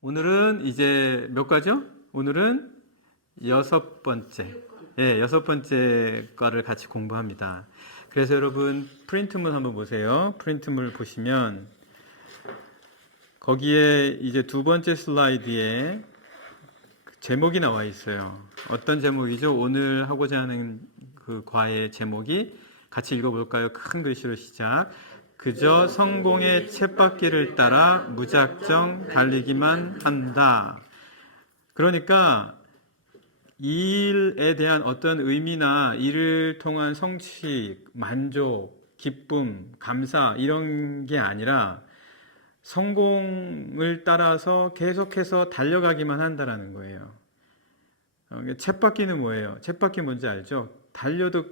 오늘은 이제 몇 과죠? 오늘은 여섯 번째. 예, 여섯 번째 과를 같이 공부합니다. 그래서 여러분 프린트물 한번 보세요. 프린트물 보시면 거기에 이제 두 번째 슬라이드에 제목이 나와 있어요. 어떤 제목이죠? 오늘 하고자 하는 그 과의 제목이 같이 읽어볼까요? 큰 글씨로 시작. 그저 성공의 쳇바퀴를 따라 무작정 달리기만 한다. 그러니까 이 일에 대한 어떤 의미나 이를 통한 성취, 만족, 기쁨, 감사 이런 게 아니라 성공을 따라서 계속해서 달려가기만 한다라는 거예요. 쳇바퀴는 뭐예요? 쳇바퀴 뭔지 알죠? 달려도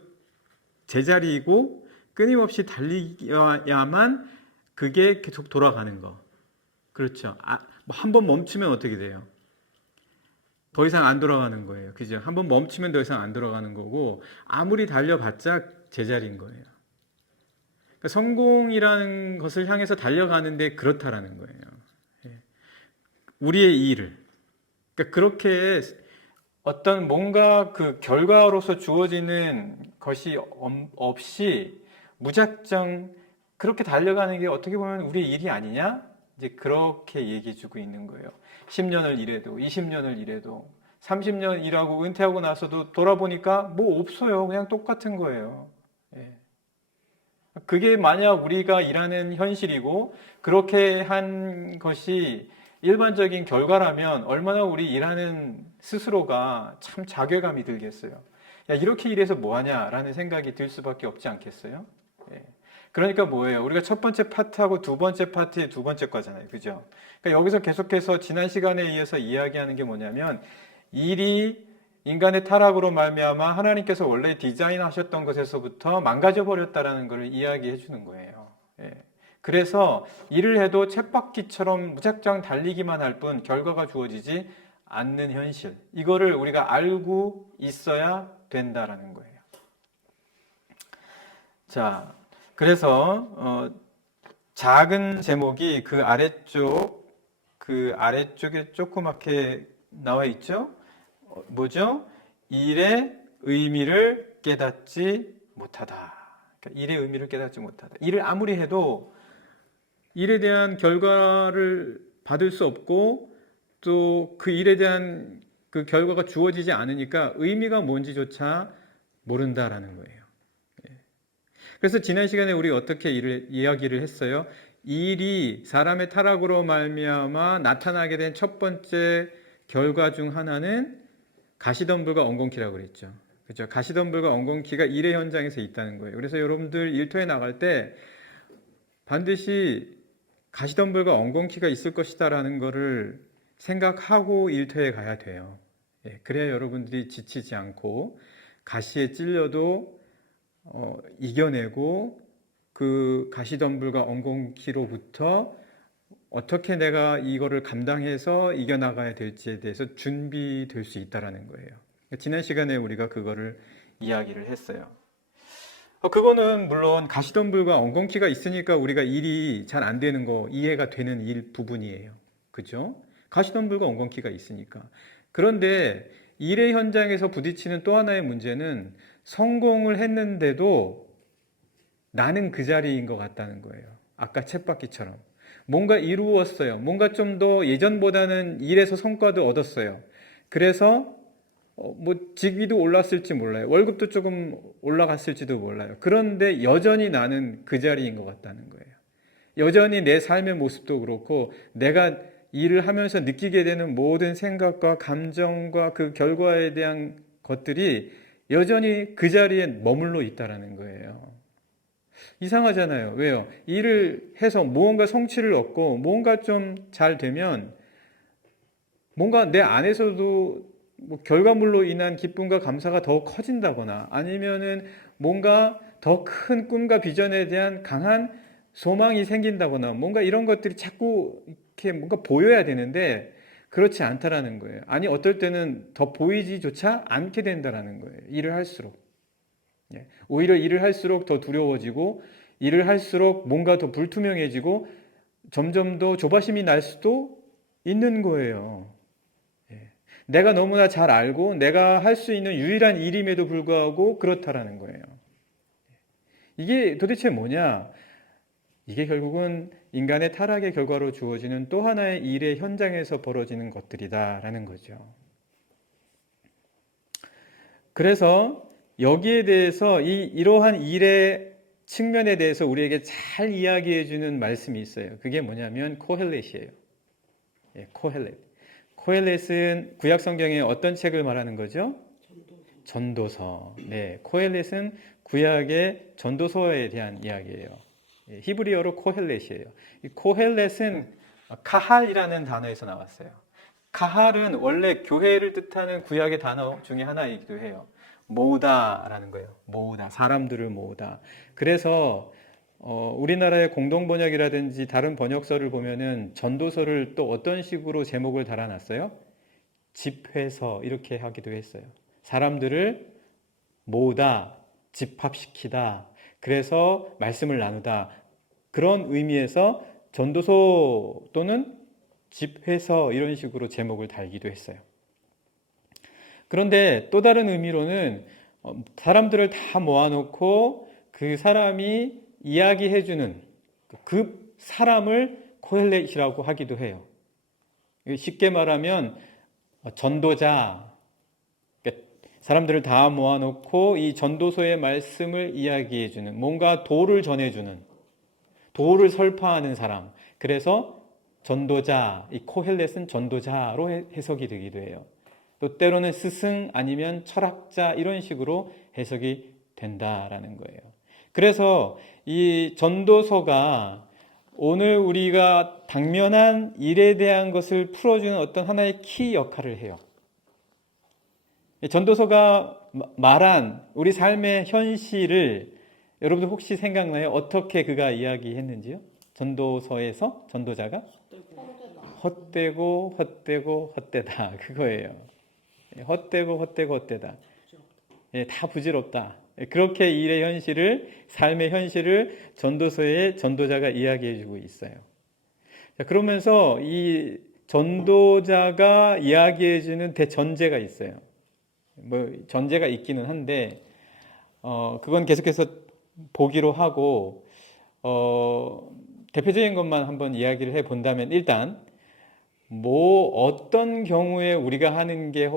제자리이고 끊임없이 달리야만 그게 계속 돌아가는 거. 그렇죠. 한 번 멈추면 어떻게 돼요? 더 이상 안 돌아가는 거예요. 그죠? 한 번 멈추면 더 이상 안 돌아가는 거고 아무리 달려봤자 제자리인 거예요. 그러니까 성공이라는 것을 향해서 달려가는데 그렇다라는 거예요. 우리의 일을. 그러니까 그렇게 어떤 뭔가 그 결과로서 주어지는 것이 없이 무작정 그렇게 달려가는 게 어떻게 보면 우리의 일이 아니냐? 이제 그렇게 얘기해 주고 있는 거예요. 10년을 일해도, 20년을 일해도, 30년 일하고 은퇴하고 나서도 돌아보니까 뭐 없어요. 그냥 똑같은 거예요. 예. 그게 만약 우리가 일하는 현실이고 그렇게 한 것이 일반적인 결과라면 얼마나 우리 일하는 스스로가 참 자괴감이 들겠어요. 야, 이렇게 일해서 뭐하냐라는 생각이 들 수밖에 없지 않겠어요? 예. 그러니까 뭐예요? 우리가 첫 번째 파트하고 두 번째 파트의 두 번째 과잖아요. 그죠? 그러니까 여기서 계속해서 지난 시간에 이어서 이야기하는 게 뭐냐면 일이 인간의 타락으로 말미암아 하나님께서 원래 디자인하셨던 것에서부터 망가져 버렸다라는 것을 이야기해 주는 거예요. 예. 그래서 일을 해도 쳇바퀴처럼 무작정 달리기만 할 뿐 결과가 주어지지 않는 현실. 이거를 우리가 알고 있어야 된다라는 거예요. 자, 그래서 작은 제목이 그 아래쪽에 조그맣게 나와 있죠? 뭐죠? 일의 의미를 깨닫지 못하다. 그러니까 일의 의미를 깨닫지 못하다. 일을 아무리 해도 일에 대한 결과를 받을 수 없고 또 그 일에 대한 그 결과가 주어지지 않으니까 의미가 뭔지조차 모른다라는 거예요. 그래서 지난 시간에 우리 어떻게 이야기를 했어요? 일이 사람의 타락으로 말미암아 나타나게 된 첫 번째 결과 중 하나는 가시덤불과 엉겅퀴라고 그랬죠. 그죠? 가시덤불과 엉겅퀴가 일의 현장에서 있다는 거예요. 그래서 여러분들 일터에 나갈 때 반드시 가시덤불과 엉겅퀴가 있을 것이다라는 것을 생각하고 일터에 가야 돼요. 그래야 여러분들이 지치지 않고 가시에 찔려도 이겨내고 그 가시덤불과 엉겅퀴로부터 어떻게 내가 이거를 감당해서 이겨나가야 될지에 대해서 준비될 수 있다라는 거예요. 지난 시간에 우리가 그거를 이야기를 했어요. 그거는 물론 가시덤불과 엉겅퀴가 있으니까 우리가 일이 잘 안 되는 거 이해가 되는 일 부분이에요. 그죠? 가시덤불과 엉겅퀴가 있으니까. 그런데 일의 현장에서 부딪히는 또 하나의 문제는 성공을 했는데도 나는 그 자리인 것 같다는 거예요. 아까 쳇바퀴처럼. 뭔가 이루었어요. 뭔가 좀 더 예전보다는 일에서 성과도 얻었어요. 그래서 뭐 직위도 올랐을지 몰라요. 월급도 조금 올라갔을지도 몰라요. 그런데 여전히 나는 그 자리인 것 같다는 거예요. 여전히 내 삶의 모습도 그렇고 내가 일을 하면서 느끼게 되는 모든 생각과 감정과 그 결과에 대한 것들이 여전히 그 자리에 머물러 있다라는 거예요. 이상하잖아요. 왜요? 일을 해서 무언가 성취를 얻고 뭔가 좀 잘 되면 뭔가 내 안에서도 뭐 결과물로 인한 기쁨과 감사가 더 커진다거나 아니면은 뭔가 더 큰 꿈과 비전에 대한 강한 소망이 생긴다거나 뭔가 이런 것들이 자꾸 이렇게 뭔가 보여야 되는데 그렇지 않다라는 거예요. 아니 어떨 때는 더 보이지조차 않게 된다라는 거예요. 일을 할수록. 오히려 일을 할수록 더 두려워지고 일을 할수록 뭔가 더 불투명해지고 점점 더 조바심이 날 수도 있는 거예요. 예. 내가 너무나 잘 알고 내가 할 수 있는 유일한 일임에도 불구하고 그렇다라는 거예요. 이게 도대체 뭐냐? 이게 결국은 인간의 타락의 결과로 주어지는 또 하나의 일의 현장에서 벌어지는 것들이다라는 거죠. 그래서 여기에 대해서 이러한 일의 측면에 대해서 우리에게 잘 이야기해 주는 말씀이 있어요. 그게 뭐냐면 코헬렛이에요. 예, 코헬렛. 코헬렛은 구약 성경의 어떤 책을 말하는 거죠? 전도서. 네, 코헬렛은 구약의 전도서에 대한 이야기예요. 예, 히브리어로 코헬렛이에요. 이 코헬렛은 카할이라는 단어에서 나왔어요. 카할은 원래 교회를 뜻하는 구약의 단어 중에 하나이기도 해요. 모으다라는 거예요. 모으다. 사람들을 모으다. 그래서 우리나라의 공동번역이라든지 다른 번역서를 보면은 전도서를 또 어떤 식으로 제목을 달아놨어요? 집회서 이렇게 하기도 했어요. 사람들을 모으다, 집합시키다. 그래서 말씀을 나누다. 그런 의미에서 전도서 또는 집회서 이런 식으로 제목을 달기도 했어요. 그런데 또 다른 의미로는 사람들을 다 모아놓고 그 사람이 이야기해주는 그 사람을 코헬렛이라고 하기도 해요. 쉽게 말하면 전도자, 사람들을 다 모아놓고 이 전도서의 말씀을 이야기해주는, 뭔가 도를 전해주는, 도를 설파하는 사람. 그래서 전도자, 이 코헬렛은 전도자로 해석이 되기도 해요. 또 때로는 스승 아니면 철학자 이런 식으로 해석이 된다라는 거예요. 그래서 이 전도서가 오늘 우리가 당면한 일에 대한 것을 풀어주는 어떤 하나의 키 역할을 해요. 전도서가 말한 우리 삶의 현실을 여러분들 혹시 생각나요? 어떻게 그가 이야기했는지요? 전도서에서 전도자가 헛되고 헛되고 헛되다 그거예요. 헛되고 헛되고 헛되다. 다 부질없다. 그렇게 일의 현실을, 삶의 현실을 전도서의 전도자가 이야기해주고 있어요. 그러면서 이 전도자가 이야기해주는 대전제가 있어요. 뭐 전제가 있기는 한데 그건 계속해서 보기로 하고 대표적인 것만 한번 이야기를 해본다면 일단 뭐 어떤 경우에 우리가 하는 게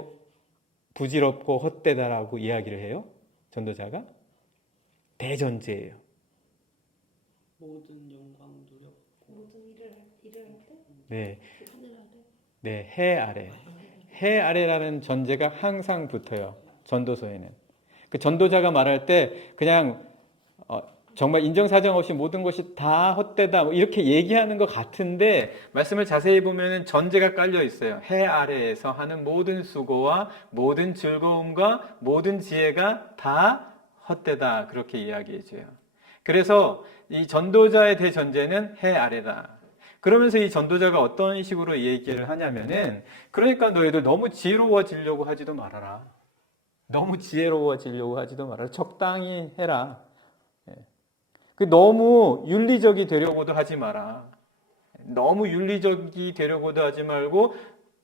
부질없고 헛되다라고 이야기를 해요? 전도자가? 대전제예요. 모든 영광 누력 모든 일을 할 때? 네. 하늘 아래? 네, 해 아래. 해 아래라는 전제가 항상 붙어요. 전도서에는. 그 전도자가 말할 때 그냥 정말 인정사정 없이 모든 것이 다 헛되다 뭐 이렇게 얘기하는 것 같은데 말씀을 자세히 보면 전제가 깔려 있어요. 해 아래에서 하는 모든 수고와 모든 즐거움과 모든 지혜가 다 헛되다 그렇게 이야기해 줘요. 그래서 이 전도자의 대전제는 해 아래다. 그러면서 이 전도자가 어떤 식으로 얘기를 하냐면은 그러니까 너희들 너무 지혜로워지려고 하지도 말아라. 너무 지혜로워지려고 하지도 말아라. 적당히 해라. 너무 윤리적이 되려고도 하지 마라. 너무 윤리적이 되려고도 하지 말고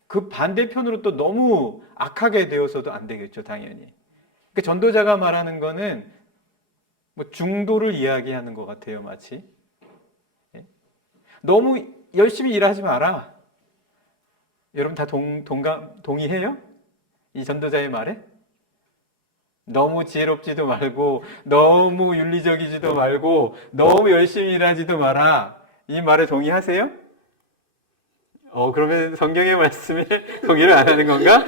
그 반대편으로 또 너무 악하게 되어서도 안 되겠죠, 당연히. 그 전도자가 말하는 거는 뭐 중도를 이야기하는 것 같아요, 마치. 너무 열심히 일하지 마라. 여러분 다 동의해요? 이 전도자의 말에? 너무 지혜롭지도 말고 너무 윤리적이지도 말고 너무 열심히 일하지도 마라. 이 말에 동의하세요? 그러면 성경의 말씀에 동의를 안 하는 건가?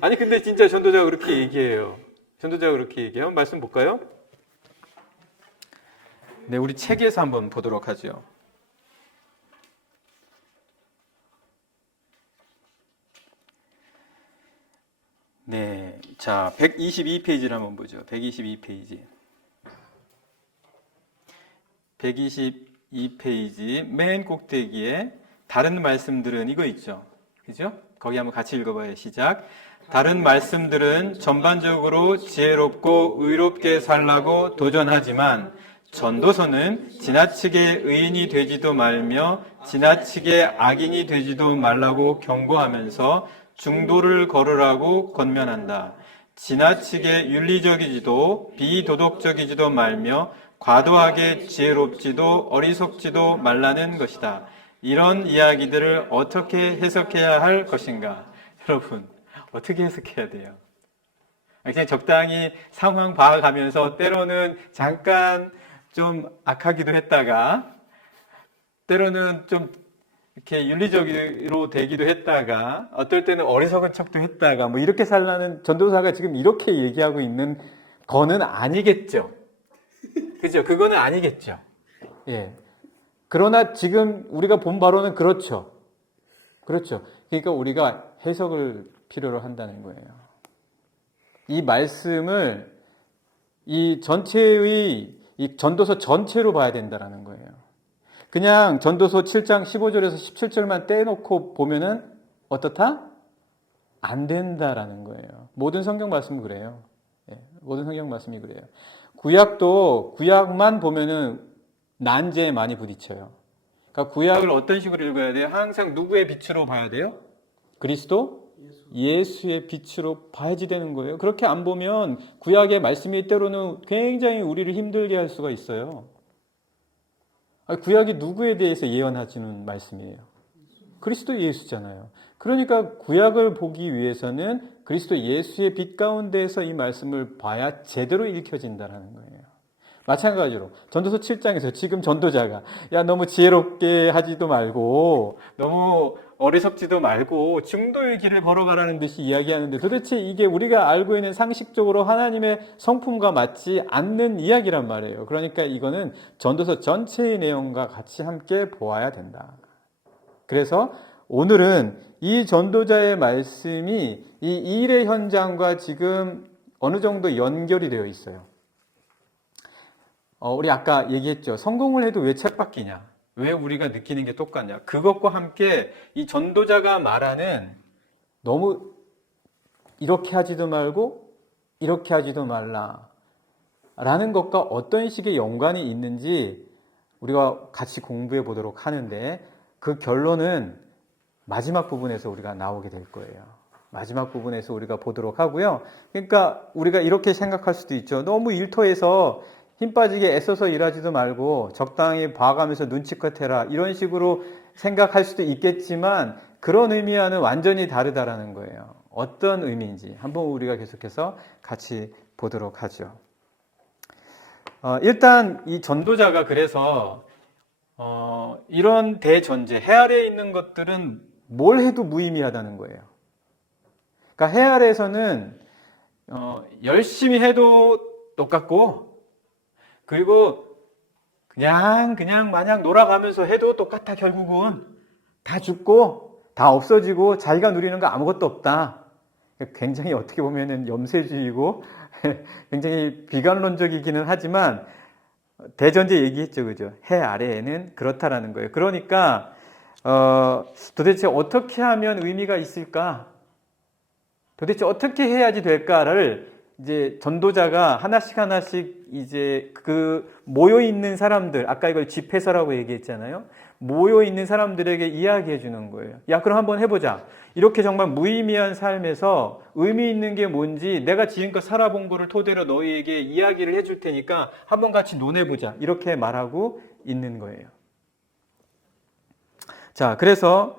아니 근데 진짜 전도자가 그렇게 얘기해요. 전도자가 그렇게 얘기해요. 한번 말씀 볼까요? 네, 우리 책에서 한번 보도록 하죠. 네, 자 122페이지를 한번 보죠. 122페이지. 122페이지 맨 꼭대기에 다른 말씀들은 이거 있죠. 그죠? 거기 한번 같이 읽어봐요. 시작. 다른 말씀들은 전반적으로 지혜롭고 의롭게 살라고 도전하지만 전도서는 지나치게 의인이 되지도 말며 지나치게 악인이 되지도 말라고 경고하면서 중도를 걸으라고 권면한다. 지나치게 윤리적이지도 비도덕적이지도 말며 과도하게 지혜롭지도 어리석지도 말라는 것이다. 이런 이야기들을 어떻게 해석해야 할 것인가? 여러분, 어떻게 해석해야 돼요? 그냥 적당히 상황 봐가면서 때로는 잠깐 좀 악하기도 했다가 때로는 좀 이렇게 윤리적으로 되기도 했다가 어떨 때는 어리석은 척도 했다가 뭐 이렇게 살라는 전도사가 지금 이렇게 얘기하고 있는 거는 아니겠죠. 그죠? 그거는 아니겠죠. 예. 그러나 지금 우리가 본 바로는 그렇죠. 그렇죠. 그러니까 우리가 해석을 필요로 한다는 거예요. 이 말씀을 이 전체의 이 전도서 전체로 봐야 된다는 거예요. 그냥 전도서 7장 15절에서 17절만 떼놓고 보면은 어떻다? 안 된다라는 거예요. 모든 성경 말씀은 그래요. 예, 모든 성경 말씀이 그래요. 구약도 구약만 보면은 난제에 많이 부딪혀요. 그러니까 구약을 어떤 식으로 읽어야 돼요? 항상 누구의 빛으로 봐야 돼요? 그리스도? 예수의 빛으로 봐야지 되는 거예요. 그렇게 안 보면 구약의 말씀이 때로는 굉장히 우리를 힘들게 할 수가 있어요. 구약이 누구에 대해서 예언하시는 말씀이에요? 그리스도 예수잖아요. 그러니까 구약을 보기 위해서는 그리스도 예수의 빛 가운데에서 이 말씀을 봐야 제대로 읽혀진다는 거예요. 마찬가지로 전도서 7장에서 지금 전도자가 야 너무 지혜롭게 하지도 말고 너무 어리석지도 말고 중도의 길을 걸어가라는 듯이 이야기하는데 도대체 이게 우리가 알고 있는 상식적으로 하나님의 성품과 맞지 않는 이야기란 말이에요. 그러니까 이거는 전도서 전체의 내용과 같이 함께 보아야 된다. 그래서 오늘은 이 전도자의 말씀이 이 일의 현장과 지금 어느 정도 연결이 되어 있어요. 우리 아까 얘기했죠. 성공을 해도 왜 쳇바퀴냐? 왜 우리가 느끼는 게 똑같냐? 그것과 함께 이 전도자가 말하는 너무 이렇게 하지도 말고 이렇게 하지도 말라 라는 것과 어떤 식의 연관이 있는지 우리가 같이 공부해 보도록 하는데 그 결론은 마지막 부분에서 우리가 나오게 될 거예요. 마지막 부분에서 우리가 보도록 하고요. 그러니까 우리가 이렇게 생각할 수도 있죠. 너무 일터에서 힘 빠지게 애써서 일하지도 말고 적당히 봐가면서 눈치껏 해라 이런 식으로 생각할 수도 있겠지만 그런 의미와는 완전히 다르다라는 거예요. 어떤 의미인지 한번 우리가 계속해서 같이 보도록 하죠. 일단 이 전도자가 그래서 이런 대전제, 해 아래에 있는 것들은 뭘 해도 무의미하다는 거예요. 그러니까 해 아래에서는 열심히 해도 똑같고 그리고 그냥 마냥 놀아가면서 해도 똑같아. 결국은 다 죽고 다 없어지고 자기가 누리는 거 아무것도 없다. 굉장히 어떻게 보면은 염세주의고 굉장히 비관론적이기는 하지만 대전제 얘기했죠, 그죠? 해 아래에는 그렇다라는 거예요. 그러니까 도대체 어떻게 하면 의미가 있을까? 도대체 어떻게 해야지 될까를 이제 전도자가 하나씩 이제 그 모여 있는 사람들, 아까 이걸 집회서라고 얘기했잖아요. 모여 있는 사람들에게 이야기해 주는 거예요. 야, 그럼 한번 해보자. 이렇게 정말 무의미한 삶에서 의미 있는 게 뭔지 내가 지금껏 살아본 거를 토대로 너희에게 이야기를 해줄 테니까 한번 같이 논해보자. 이렇게 말하고 있는 거예요. 자, 그래서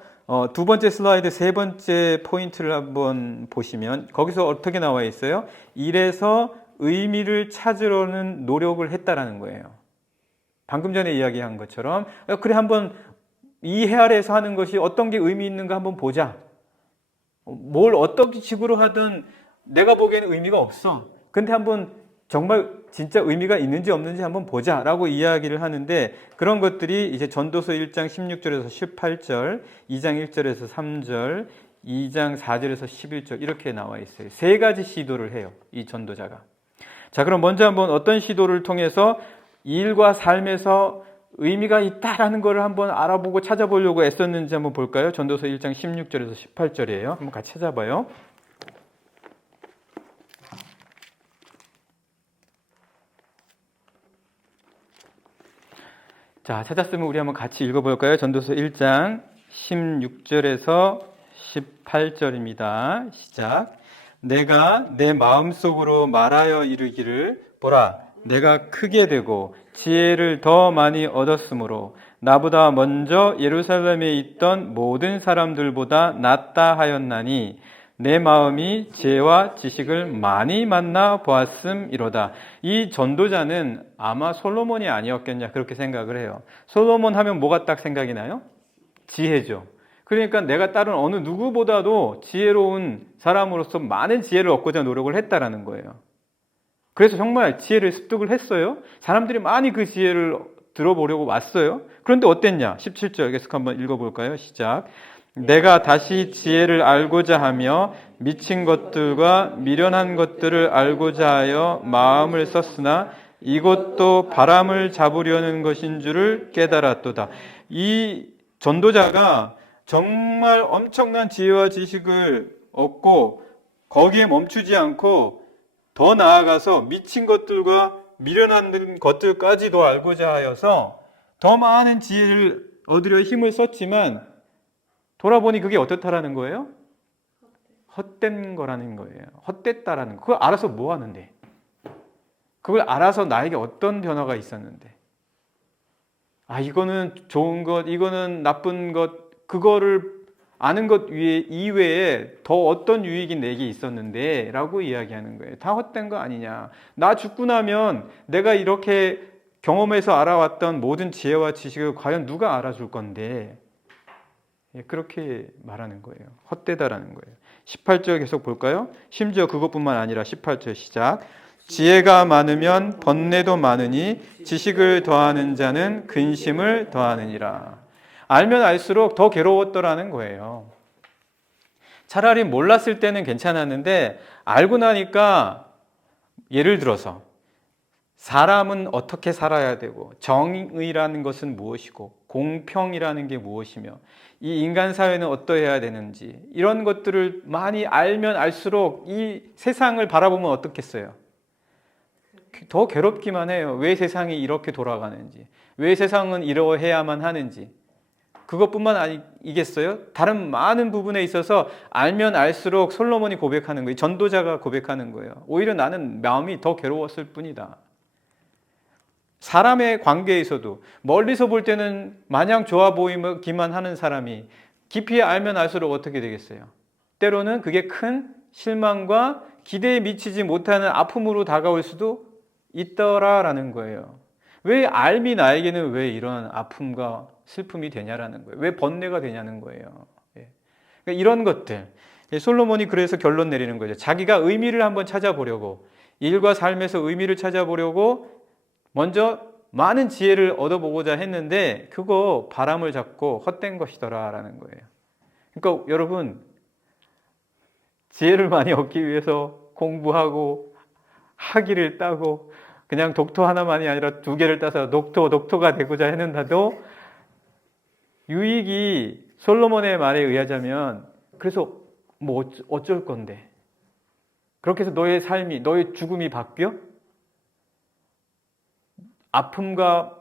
두 번째 슬라이드 세 번째 포인트를 한번 보시면 거기서 어떻게 나와 있어요? 일에서 의미를 찾으려는 노력을 했다라는 거예요. 방금 전에 이야기한 것처럼 그래 한번 이 해 아래에서 하는 것이 어떤 게 의미 있는가 한번 보자. 뭘 어떤 식으로 하든 내가 보기에는 의미가 없어. 근데 한번 정말 진짜 의미가 있는지 없는지 한번 보자라고 이야기를 하는데 그런 것들이 이제 전도서 1장 16절에서 18절, 2장 1절에서 3절, 2장 4절에서 11절 이렇게 나와 있어요. 세 가지 시도를 해요. 이 전도자가. 자, 그럼 먼저 한번 어떤 시도를 통해서 일과 삶에서 의미가 있다라는 것을 한번 알아보고 찾아보려고 애썼는지 한번 볼까요? 전도서 1장 16절에서 18절이에요. 한번 같이 찾아봐요. 자, 찾았으면 우리 한번 같이 읽어볼까요? 전도서 1장 16절에서 18절입니다. 시작. 내가 내 마음속으로 말하여 이르기를 보라, 내가 크게 되고 지혜를 더 많이 얻었으므로 나보다 먼저 예루살렘에 있던 모든 사람들보다 낫다 하였나니 내 마음이 지혜와 지식을 많이 만나 보았음이로다. 이 전도자는 아마 솔로몬이 아니었겠냐 그렇게 생각을 해요. 솔로몬 하면 뭐가 딱 생각이 나요? 지혜죠. 그러니까 내가 다른 어느 누구보다도 지혜로운 사람으로서 많은 지혜를 얻고자 노력을 했다라는 거예요. 그래서 정말 지혜를 습득을 했어요. 사람들이 많이 그 지혜를 들어보려고 왔어요. 그런데 어땠냐? 17절 계속 한번 읽어볼까요? 시작. 내가 다시 지혜를 알고자 하며 미친 것들과 미련한 것들을 알고자 하여 마음을 썼으나 이것도 바람을 잡으려는 것인 줄을 깨달았도다. 이 전도자가 정말 엄청난 지혜와 지식을 얻고 거기에 멈추지 않고 더 나아가서 미친 것들과 미련한 것들까지도 알고자 하여서 더 많은 지혜를 얻으려 힘을 썼지만 돌아보니 그게 어떻다라는 거예요? 헛된 거라는 거예요. 헛됐다라는 거. 그걸 알아서 뭐 하는데? 그걸 알아서 나에게 어떤 변화가 있었는데? 아, 이거는 좋은 것, 이거는 나쁜 것, 그거를 아는 것 이외에 더 어떤 유익이 내게 있었는데? 라고 이야기하는 거예요. 다 헛된 거 아니냐. 나 죽고 나면 내가 이렇게 경험해서 알아왔던 모든 지혜와 지식을 과연 누가 알아줄 건데? 그렇게 말하는 거예요. 헛되다라는 거예요. 18절 계속 볼까요? 심지어 그것뿐만 아니라 18절 시작. 지혜가 많으면 번뇌도 많으니 지식을 더하는 자는 근심을 더하느니라. 알면 알수록 더 괴로웠더라는 거예요. 차라리 몰랐을 때는 괜찮았는데 알고 나니까 예를 들어서 사람은 어떻게 살아야 되고 정의라는 것은 무엇이고 공평이라는 게 무엇이며 이 인간 사회는 어떠해야 되는지 이런 것들을 많이 알면 알수록 이 세상을 바라보면 어떻겠어요? 더 괴롭기만 해요. 왜 세상이 이렇게 돌아가는지, 왜 세상은 이러해야만 하는지. 그것뿐만 아니겠어요? 다른 많은 부분에 있어서 알면 알수록 솔로몬이 고백하는 거예요. 전도자가 고백하는 거예요. 오히려 나는 마음이 더 괴로웠을 뿐이다. 사람의 관계에서도 멀리서 볼 때는 마냥 좋아 보이기만 하는 사람이 깊이 알면 알수록 어떻게 되겠어요? 때로는 그게 큰 실망과 기대에 미치지 못하는 아픔으로 다가올 수도 있더라라는 거예요. 왜 알미 나에게는 왜 이런 아픔과 슬픔이 되냐라는 거예요. 왜 번뇌가 되냐는 거예요. 그러니까 이런 것들. 솔로몬이 그래서 결론 내리는 거죠. 자기가 의미를 한번 찾아보려고, 일과 삶에서 의미를 찾아보려고 먼저 많은 지혜를 얻어보고자 했는데 그거 바람을 잡고 헛된 것이더라라는 거예요. 그러니까 여러분, 지혜를 많이 얻기 위해서 공부하고 학위를 따고 그냥 독토 하나만이 아니라 2개를 따서 독토가 되고자 했는데도 유익이 솔로몬의 말에 의하자면 그래서 뭐 어쩔 건데? 그렇게 해서 너의 삶이, 너의 죽음이 바뀌어? 아픔과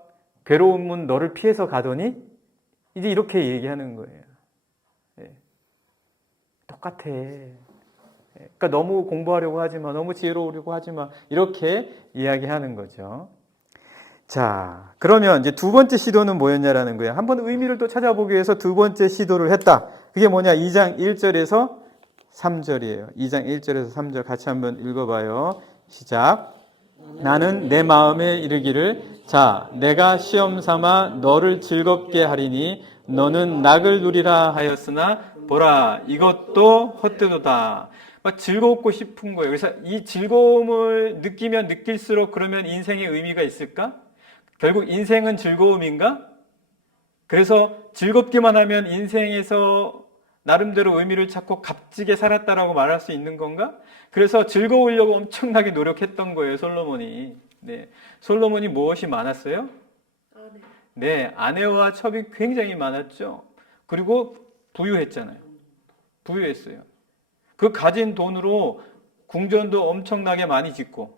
괴로움은 너를 피해서 가더니 이제 이렇게 얘기하는 거예요. 똑같아. 그러니까 너무 공부하려고 하지 마, 너무 지혜로우려고 하지 마, 이렇게 이야기하는 거죠. 자, 그러면 이제 두 번째 시도는 뭐였냐라는 거예요. 한번 의미를 또 찾아보기 위해서 두 번째 시도를 했다. 그게 뭐냐? 2장 1절에서 3절이에요. 2장 1절에서 3절 같이 한번 읽어봐요. 시작. 나는 내 마음에 이르기를 자, 내가 시험 삼아 너를 즐겁게 하리니 너는 낙을 누리라 하였으나 보라, 이것도 헛되도다. 막 즐겁고 싶은 거예요. 그래서 이 즐거움을 느끼면 느낄수록 그러면 인생의 의미가 있을까? 결국 인생은 즐거움인가? 그래서 즐겁기만 하면 인생에서 나름대로 의미를 찾고 값지게 살았다라고 말할 수 있는 건가? 그래서 즐거우려고 엄청나게 노력했던 거예요, 솔로몬이. 네. 솔로몬이 무엇이 많았어요? 네, 아내와 첩이 굉장히 많았죠. 그리고 부유했잖아요. 부유했어요. 그 가진 돈으로 궁전도 엄청나게 많이 짓고,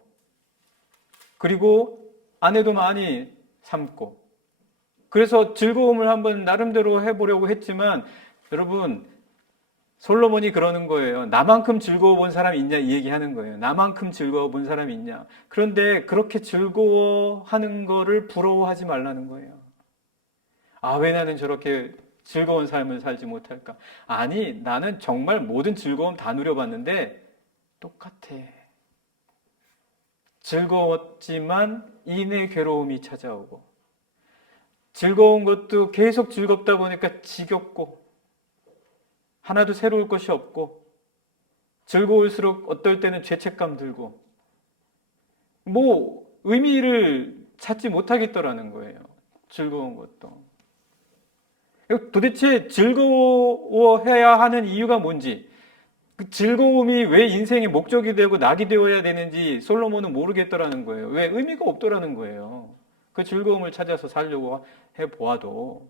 그리고 아내도 많이 삼고, 그래서 즐거움을 한번 나름대로 해보려고 했지만 여러분 솔로몬이 그러는 거예요. 나만큼 즐거워 본 사람 있냐 이 얘기하는 거예요. 나만큼 즐거워 본 사람이 있냐. 그런데 그렇게 즐거워하는 거를 부러워하지 말라는 거예요. 아, 왜 나는 저렇게 즐거운 삶을 살지 못할까? 아니, 나는 정말 모든 즐거움 다 누려봤는데 똑같아. 즐거웠지만 이내 괴로움이 찾아오고 즐거운 것도 계속 즐겁다 보니까 지겹고 하나도 새로울 것이 없고 즐거울수록 어떨 때는 죄책감 들고 뭐 의미를 찾지 못하겠더라는 거예요. 즐거운 것도. 도대체 즐거워해야 하는 이유가 뭔지, 그 즐거움이 왜 인생의 목적이 되고 낙이 되어야 되는지 솔로몬은 모르겠더라는 거예요. 왜? 의미가 없더라는 거예요. 그 즐거움을 찾아서 살려고 해보아도.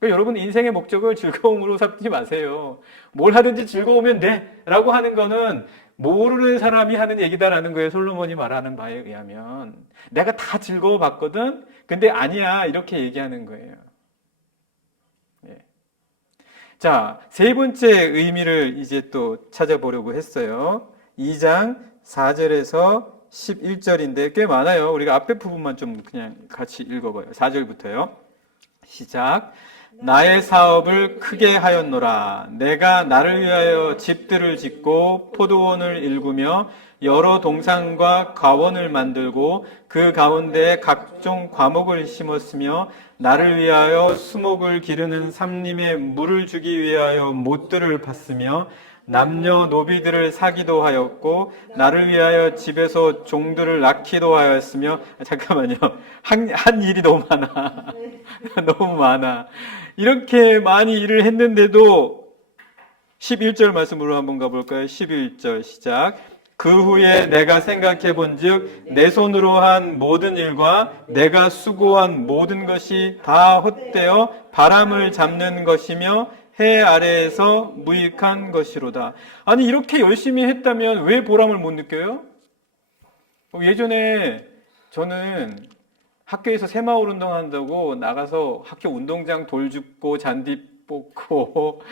그러니까 여러분 인생의 목적을 즐거움으로 삼지 마세요. 뭘 하든지 즐거우면 돼 라고 하는 거는 모르는 사람이 하는 얘기다라는 거예요. 솔로몬이 말하는 바에 의하면. 내가 다 즐거워 봤거든. 근데 아니야 이렇게 얘기하는 거예요. 예. 자, 세 번째 의미를 이제 또 찾아보려고 했어요. 2장 4절에서 11절인데 꽤 많아요. 우리가 앞에 부분만 좀 그냥 같이 읽어봐요. 4절부터요. 시작. 나의 사업을 크게 하였노라. 내가 나를 위하여 집들을 짓고 포도원을 일구며 여러 동산과 가원을 만들고 그 가운데 각종 과목을 심었으며 나를 위하여 수목을 기르는 삼림에 물을 주기 위하여 못들을 팠으며 남녀 노비들을 사기도 하였고 나를 위하여 집에서 종들을 낳기도 하였으며 잠깐만요. 한 일이 너무 많아. 너무 많아. 이렇게 많이 일을 했는데도 11절 말씀으로 한번 가볼까요? 11절 시작. 그 후에 내가 생각해 본즉 내 손으로 한 모든 일과 내가 수고한 모든 것이 다 헛되어 바람을 잡는 것이며 해 아래에서 무익한 것이로다. 아니 이렇게 열심히 했다면 왜 보람을 못 느껴요? 예전에 저는 학교에서 새마을 운동한다고 나가서 학교 운동장 돌 줍고 잔디 뽑고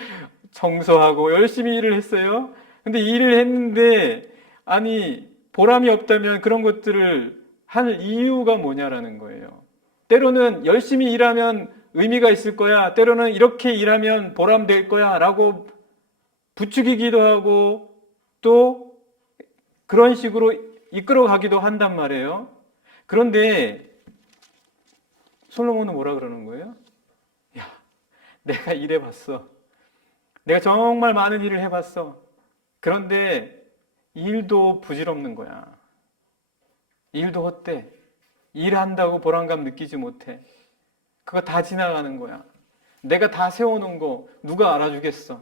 청소하고 열심히 일을 했어요. 근데 일을 했는데 아니 보람이 없다면 그런 것들을 할 이유가 뭐냐라는 거예요. 때로는 열심히 일하면 의미가 있을 거야. 때로는 이렇게 일하면 보람될 거야 라고 부추기기도 하고 또 그런 식으로 이끌어가기도 한단 말이에요. 그런데 솔로몬은 뭐라 그러는 거예요? 야, 내가 일해봤어. 내가 정말 많은 일을 해봤어. 그런데 일도 부질없는 거야. 일도 헛돼. 일한다고 보람감 느끼지 못해. 그거 다 지나가는 거야. 내가 다 세워놓은 거 누가 알아주겠어?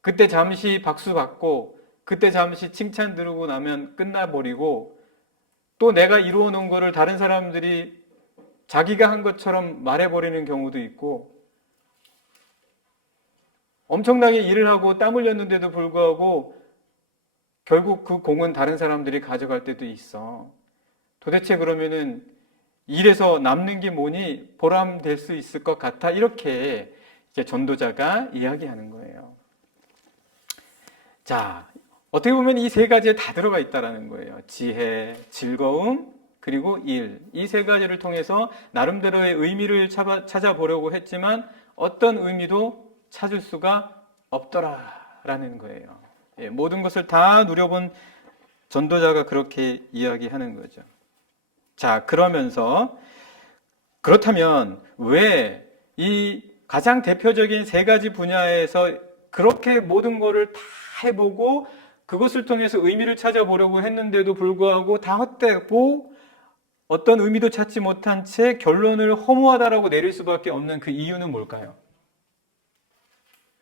그때 잠시 박수 받고 그때 잠시 칭찬 들고 나면 끝나버리고 또 내가 이루어 놓은 거를 다른 사람들이 자기가 한 것처럼 말해버리는 경우도 있고 엄청나게 일을 하고 땀 흘렸는데도 불구하고 결국 그 공은 다른 사람들이 가져갈 때도 있어. 도대체 그러면은 일에서 남는 게 뭐니 보람될 수 있을 것 같아. 이렇게 이제 전도자가 이야기하는 거예요. 자, 어떻게 보면 이 세 가지에 다 들어가 있다라는 거예요. 지혜, 즐거움, 그리고 일. 이 세 가지를 통해서 나름대로의 의미를 찾아보려고 했지만 어떤 의미도 찾을 수가 없더라라는 거예요. 예, 모든 것을 다 누려본 전도자가 그렇게 이야기하는 거죠. 자, 그렇다면 왜 이 가장 대표적인 세 가지 분야에서 그렇게 모든 거를 다 해보고 그것을 통해서 의미를 찾아보려고 했는데도 불구하고 다 헛되고 어떤 의미도 찾지 못한 채 결론을 허무하다라고 내릴 수밖에 없는 그 이유는 뭘까요?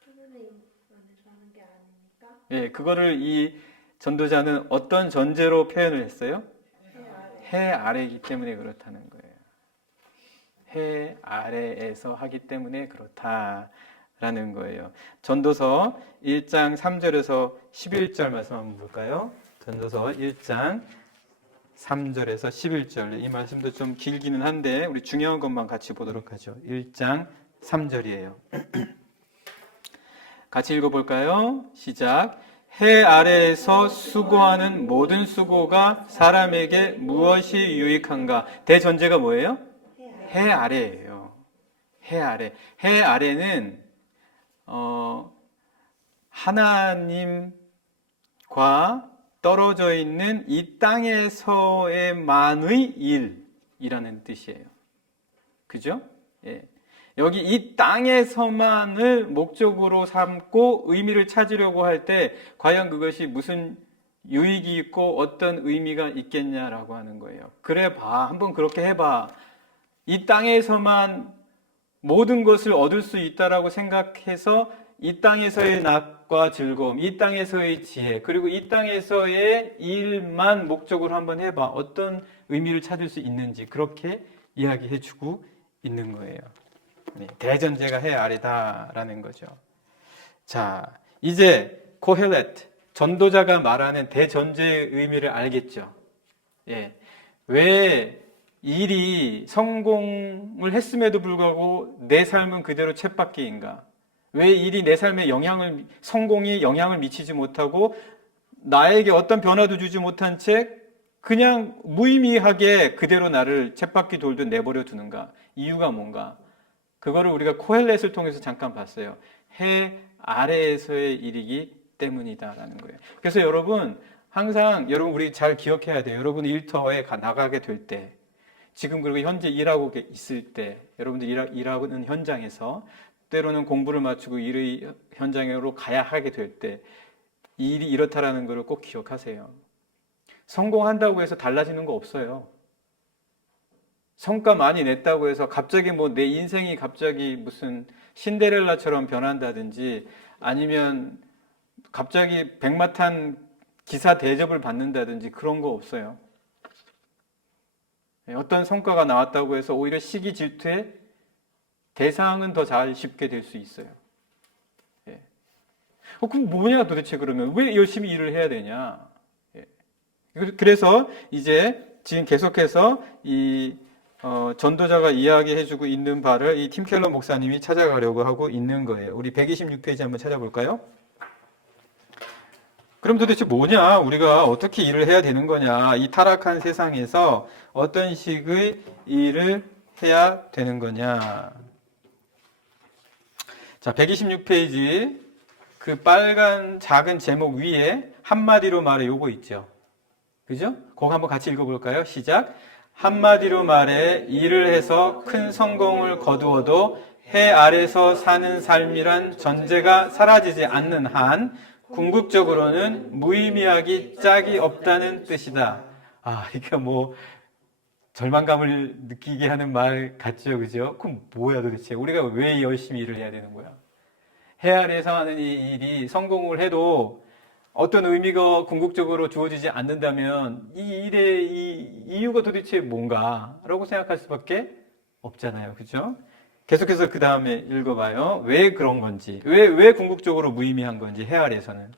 하나님 안에서 하는 게 아닙니까? 예, 그거를 이 전도자는 어떤 전제로 표현을 했어요? 해 아래이기 때문에 그렇다는 거예요. 해 아래에서 하기 때문에 그렇다라는 거예요. 전도서 1장 3절에서 11절 말씀 한번 볼까요? 전도서 1장 3절에서 11절. 이 말씀도 좀 길기는 한데 우리 중요한 것만 같이 보도록 하죠. 1장 3절이에요. 같이 읽어볼까요? 시작. 해 아래에서 수고하는 모든 수고가 사람에게 무엇이 유익한가? 대전제가 뭐예요? 해 아래예요. 해 아래. 해 아래는 하나님과 떨어져 있는 이 땅에서의만의 일이라는 뜻이에요. 그죠? 예. 여기 이 땅에서만을 목적으로 삼고 의미를 찾으려고 할 때 과연 그것이 무슨 유익이 있고 어떤 의미가 있겠냐라고 하는 거예요. 그래 봐. 한번 그렇게 해봐. 이 땅에서만 모든 것을 얻을 수 있다라고 생각해서 이 땅에서의 낙과 즐거움, 이 땅에서의 지혜, 그리고 이 땅에서의 일만 목적으로 한번 해봐. 어떤 의미를 찾을 수 있는지 그렇게 이야기해주고 있는 거예요. 네, 대전제가 해 아래다라는 거죠. 자, 이제 코헬렛, 전도자가 말하는 대전제의 의미를 알겠죠? 예, 왜 일이 성공을 했음에도 불구하고 내 삶은 그대로 쳇바퀴인가? 왜 일이 내 삶에 성공이 영향을 미치지 못하고 나에게 어떤 변화도 주지 못한 채 그냥 무의미하게 그대로 나를 쳇바퀴 돌듯 내버려 두는가? 이유가 뭔가? 그거를 우리가 코헬렛을 통해서 잠깐 봤어요. 해 아래에서의 일이기 때문이다라는 거예요. 그래서 여러분 항상 우리 잘 기억해야 돼요. 여러분 일터에 나가게 될 때, 지금 그리고 현재 일하고 있을 때, 여러분들 일하는 현장에서 때로는 공부를 마치고 일의 현장으로 가야 하게 될 때 일이 이렇다라는 것을 꼭 기억하세요. 성공한다고 해서 달라지는 거 없어요. 성과 많이 냈다고 해서 갑자기 내 인생이 갑자기 무슨 신데렐라처럼 변한다든지 아니면 갑자기 백마탄 기사 대접을 받는다든지 그런 거 없어요. 어떤 성과가 나왔다고 해서 오히려 시기 질투에 대상은 더 잘 쉽게 될 수 있어요. 예. 그럼 뭐냐 도대체 그러면 왜 열심히 일을 해야 되냐? 예. 그래서 이제 지금 계속해서 이 전도자가 이야기해주고 있는 바를 이 팀 켈러 목사님이 찾아가려고 하고 있는 거예요. 우리 126페이지 한번 찾아볼까요? 그럼 도대체 뭐냐? 우리가 어떻게 일을 해야 되는 거냐? 이 타락한 세상에서 어떤 식의 일을 해야 되는 거냐? 자, 126페이지 그 빨간 작은 제목 위에 한마디로 말해 요거 있죠. 그죠? 그거 한번 같이 읽어볼까요? 시작. 한마디로 말해 일을 해서 큰 성공을 거두어도 해 아래서 사는 삶이란 전제가 사라지지 않는 한 궁극적으로는 무의미하기 짝이 없다는 뜻이다. 이게 절망감을 느끼게 하는 말 같죠, 그죠? 그럼 뭐야 도대체? 우리가 왜 열심히 일을 해야 되는 거야? 해 아래에서 하는 이 일이 성공을 해도 어떤 의미가 궁극적으로 주어지지 않는다면 이 일의 이 이유가 도대체 뭔가? 라고 생각할 수밖에 없잖아요, 그죠? 계속해서 그 다음에 읽어봐요. 왜 그런 건지, 왜 궁극적으로 무의미한 건지, 해 아래에서는.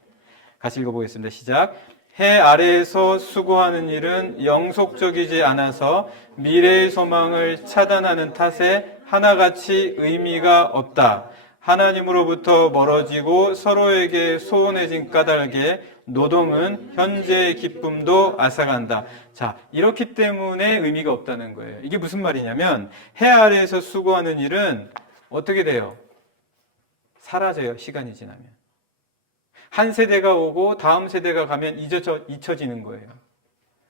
같이 읽어보겠습니다. 시작. 해 아래에서 수고하는 일은 영속적이지 않아서 미래의 소망을 차단하는 탓에 하나같이 의미가 없다. 하나님으로부터 멀어지고 서로에게 소원해진 까닭에 노동은 현재의 기쁨도 앗아간다. 자, 이렇기 때문에 의미가 없다는 거예요. 이게 무슨 말이냐면 해 아래에서 수고하는 일은 어떻게 돼요? 사라져요. 시간이 지나면. 한 세대가 오고 다음 세대가 가면 잊혀지는 거예요.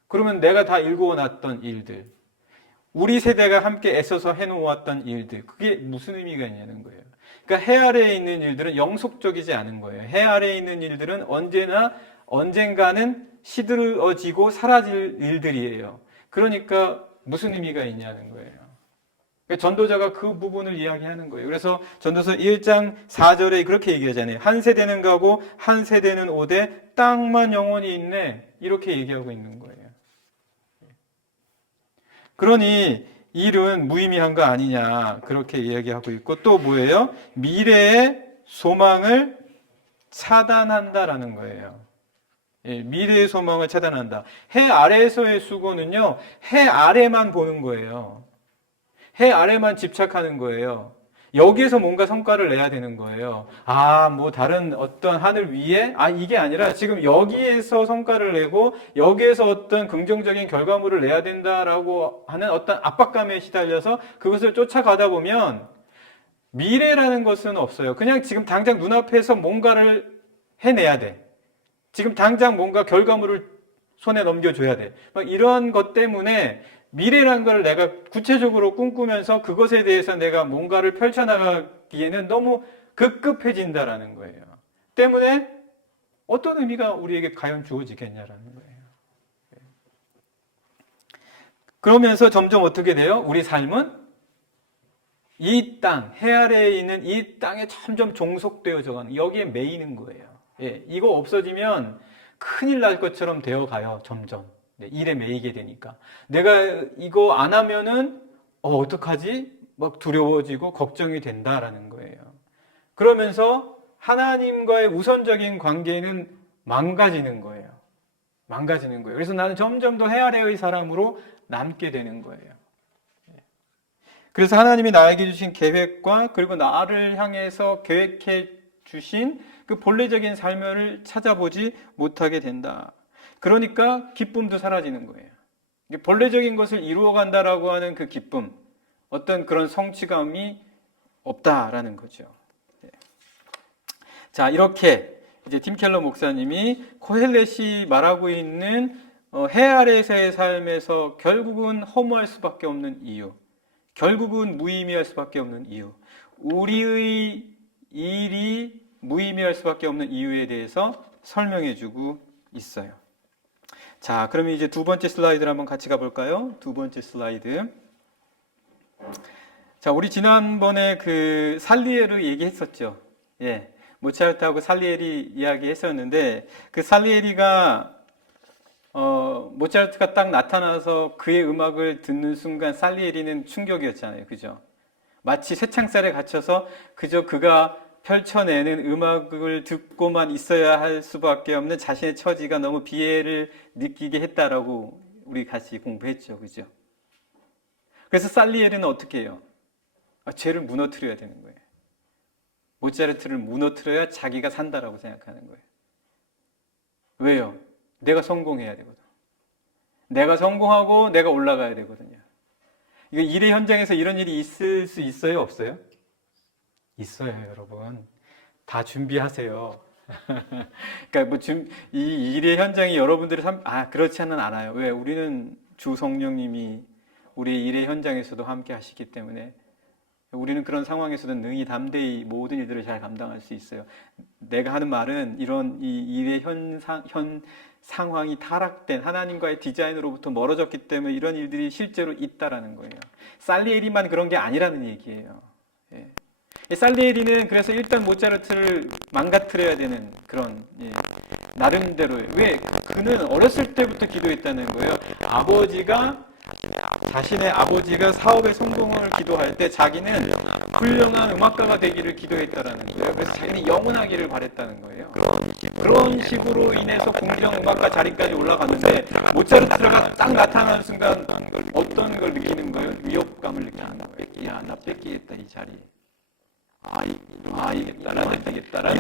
그러면 내가 다 일구어놨던 일들, 우리 세대가 함께 애써서 해놓았던 일들, 그게 무슨 의미가 있냐는 거예요. 그러니까 해 아래에 있는 일들은 영속적이지 않은 거예요. 해 아래에 있는 일들은 언젠가는 시들어지고 사라질 일들이에요. 그러니까 무슨 의미가 있냐는 거예요. 그러니까 전도자가 그 부분을 이야기하는 거예요. 그래서 전도서 1장 4절에 그렇게 얘기하잖아요. 한 세대는 가고 한 세대는 오되 땅만 영원히 있네. 이렇게 얘기하고 있는 거예요. 그러니 일은 무의미한 거 아니냐 그렇게 이야기하고 있고 또 뭐예요? 미래의 소망을 차단한다라는 거예요. 예, 미래의 소망을 차단한다. 해 아래에서의 수고는요, 해 아래만 보는 거예요. 해 아래만 집착하는 거예요. 여기에서 뭔가 성과를 내야 되는 거예요. 아, 뭐 다른 어떤 하늘 위에? 아, 이게 아니라 지금 여기에서 성과를 내고 여기에서 어떤 긍정적인 결과물을 내야 된다라고 하는 어떤 압박감에 시달려서 그것을 쫓아가다 보면 미래라는 것은 없어요. 그냥 지금 당장 눈앞에서 뭔가를 해내야 돼. 지금 당장 뭔가 결과물을 손에 넘겨줘야 돼. 막 이런 것 때문에 미래란 걸 내가 구체적으로 꿈꾸면서 그것에 대해서 내가 뭔가를 펼쳐나가기에는 너무 급급해진다라는 거예요. 때문에 어떤 의미가 우리에게 과연 주어지겠냐라는 거예요. 그러면서 점점 어떻게 돼요? 우리 삶은 이 땅, 해 아래에 있는 이 땅에 점점 종속되어져 가는, 여기에 매이는 거예요. 예, 이거 없어지면 큰일 날 것처럼 되어 가요, 점점. 네, 일에 매이게 되니까. 내가 이거 안 하면은, 어떡하지? 막 두려워지고 걱정이 된다라는 거예요. 그러면서 하나님과의 우선적인 관계는 망가지는 거예요. 망가지는 거예요. 그래서 나는 점점 더 해 아래의 사람으로 남게 되는 거예요. 그래서 하나님이 나에게 주신 계획과 그리고 나를 향해서 계획해 주신 그 본래적인 삶을 찾아보지 못하게 된다. 그러니까 기쁨도 사라지는 거예요. 본래적인 것을 이루어간다라고 하는 그 기쁨, 어떤 그런 성취감이 없다라는 거죠. 자, 이렇게 이제 팀 켈러 목사님이 코헬렛이 말하고 있는 해 아래에서의 삶에서 결국은 허무할 수밖에 없는 이유, 결국은 무의미할 수밖에 없는 이유, 우리의 일이 무의미할 수밖에 없는 이유에 대해서 설명해주고 있어요. 자, 그러면 이제 두 번째 슬라이드를 한번 같이 가볼까요? 두 번째 슬라이드. 자, 우리 지난번에 그 살리에르 얘기했었죠. 예, 모차르트하고 살리에리 이야기했었는데 그 살리에리가 모차르트가 딱 나타나서 그의 음악을 듣는 순간 살리에리는 충격이었잖아요. 그죠? 마치 쇠창살에 갇혀서 그저 그가 펼쳐내는 음악을 듣고만 있어야 할 수밖에 없는 자신의 처지가 너무 비애를 느끼게 했다라고 우리 같이 공부했죠. 그죠? 그래서 살리에리는 어떻게 해요? 죄를 무너뜨려야 되는 거예요. 모차르트를 무너뜨려야 자기가 산다라고 생각하는 거예요. 왜요? 내가 성공해야 되거든. 내가 성공하고 내가 올라가야 되거든요. 이거 일의 현장에서 이런 일이 있을 수 있어요? 없어요? 있어요, 여러분. 다 준비하세요. 그러니까 뭐 이 일의 현장이 여러분들의 그렇지는 않아요. 왜? 우리는 주 성령님이 우리의 일의 현장에서도 함께 하시기 때문에 우리는 그런 상황에서도 능히 담대히 모든 일들을 잘 감당할 수 있어요. 내가 하는 말은 이런 이 일의 상황이 타락된 하나님과의 디자인으로부터 멀어졌기 때문에 이런 일들이 실제로 있다라는 거예요. 살리에리만 그런 게 아니라는 얘기예요. 예. 살리에리는 그래서 일단 모차르트를 망가뜨려야 되는 그런 나름대로예요. 왜? 그는 어렸을 때부터 기도했다는 거예요. 자신의 아버지가 사업에 성공을 기도할 때 자기는 훌륭한 음악가가 되기를 기도했다라는 거예요. 그래서 자기는 영원하기를 바랬다는 거예요. 그런 식으로 인해서 공정음악가 자리까지 올라갔는데 모차르트가 딱 나타나는 순간 어떤 걸 느끼는 거예요? 위협감을 느끼는 거예요. 야, 나 뺏기겠다 이 자리. 나는 되겠다라는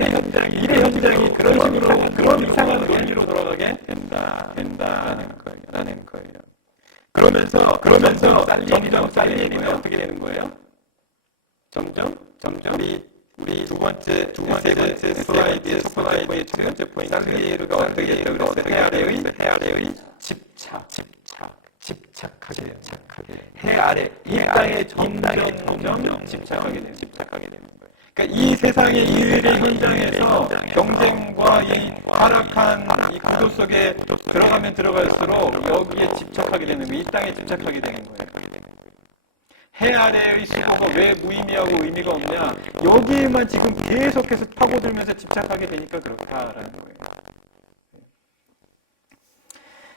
일의 현장이 그런 식으로 그런 이상한 논리로 돌아가게 된다라는 거예요. 그러면서 점점 살리에리는 어떻게 되는 거예요? 점점 우리 두 번째 슬라이드의 두 번째 포인트 살리에르가 어떻게 되는 해 아래의 집착하게 해 아래 이 땅에 점점 집착하게 되는 거예요. 그러니까 이 세상의 일의 현장에서 경쟁과 이 타락한 이 구도 속에 들어가면 들어갈수록 여기에 집착하게 되는 거예요. 이 땅에 집착하게 되는 거예요. 해 아래의 수고가 왜 무의미하고 의미가 없냐? 여기에만 지금 계속해서 파고들면서 집착하게 되니까 그렇다라는 거예요.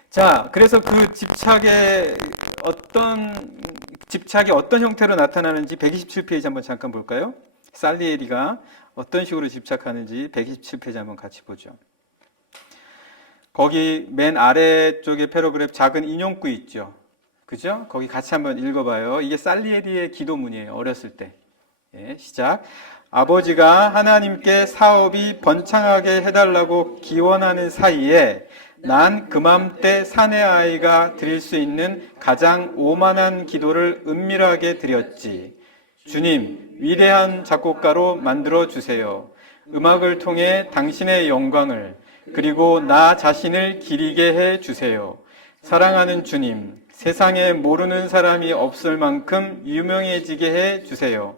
자, 그래서 그 집착이 어떤 형태로 나타나는지 127페이지 한번 잠깐 볼까요? 살리에리가 어떤 식으로 집착하는지 127페이지 한번 같이 보죠. 거기 맨 아래쪽에 패러그래프 작은 인용구 있죠. 그죠? 거기 같이 한번 읽어봐요. 이게 살리에리의 기도문이에요. 어렸을 때. 예, 시작. 아버지가 하나님께 사업이 번창하게 해달라고 기원하는 사이에 난 그맘때 사내 아이가 드릴 수 있는 가장 오만한 기도를 은밀하게 드렸지. 주님, 위대한 작곡가로 만들어 주세요. 음악을 통해 당신의 영광을 그리고 나 자신을 기리게 해 주세요. 사랑하는 주님, 세상에 모르는 사람이 없을 만큼 유명해지게 해 주세요.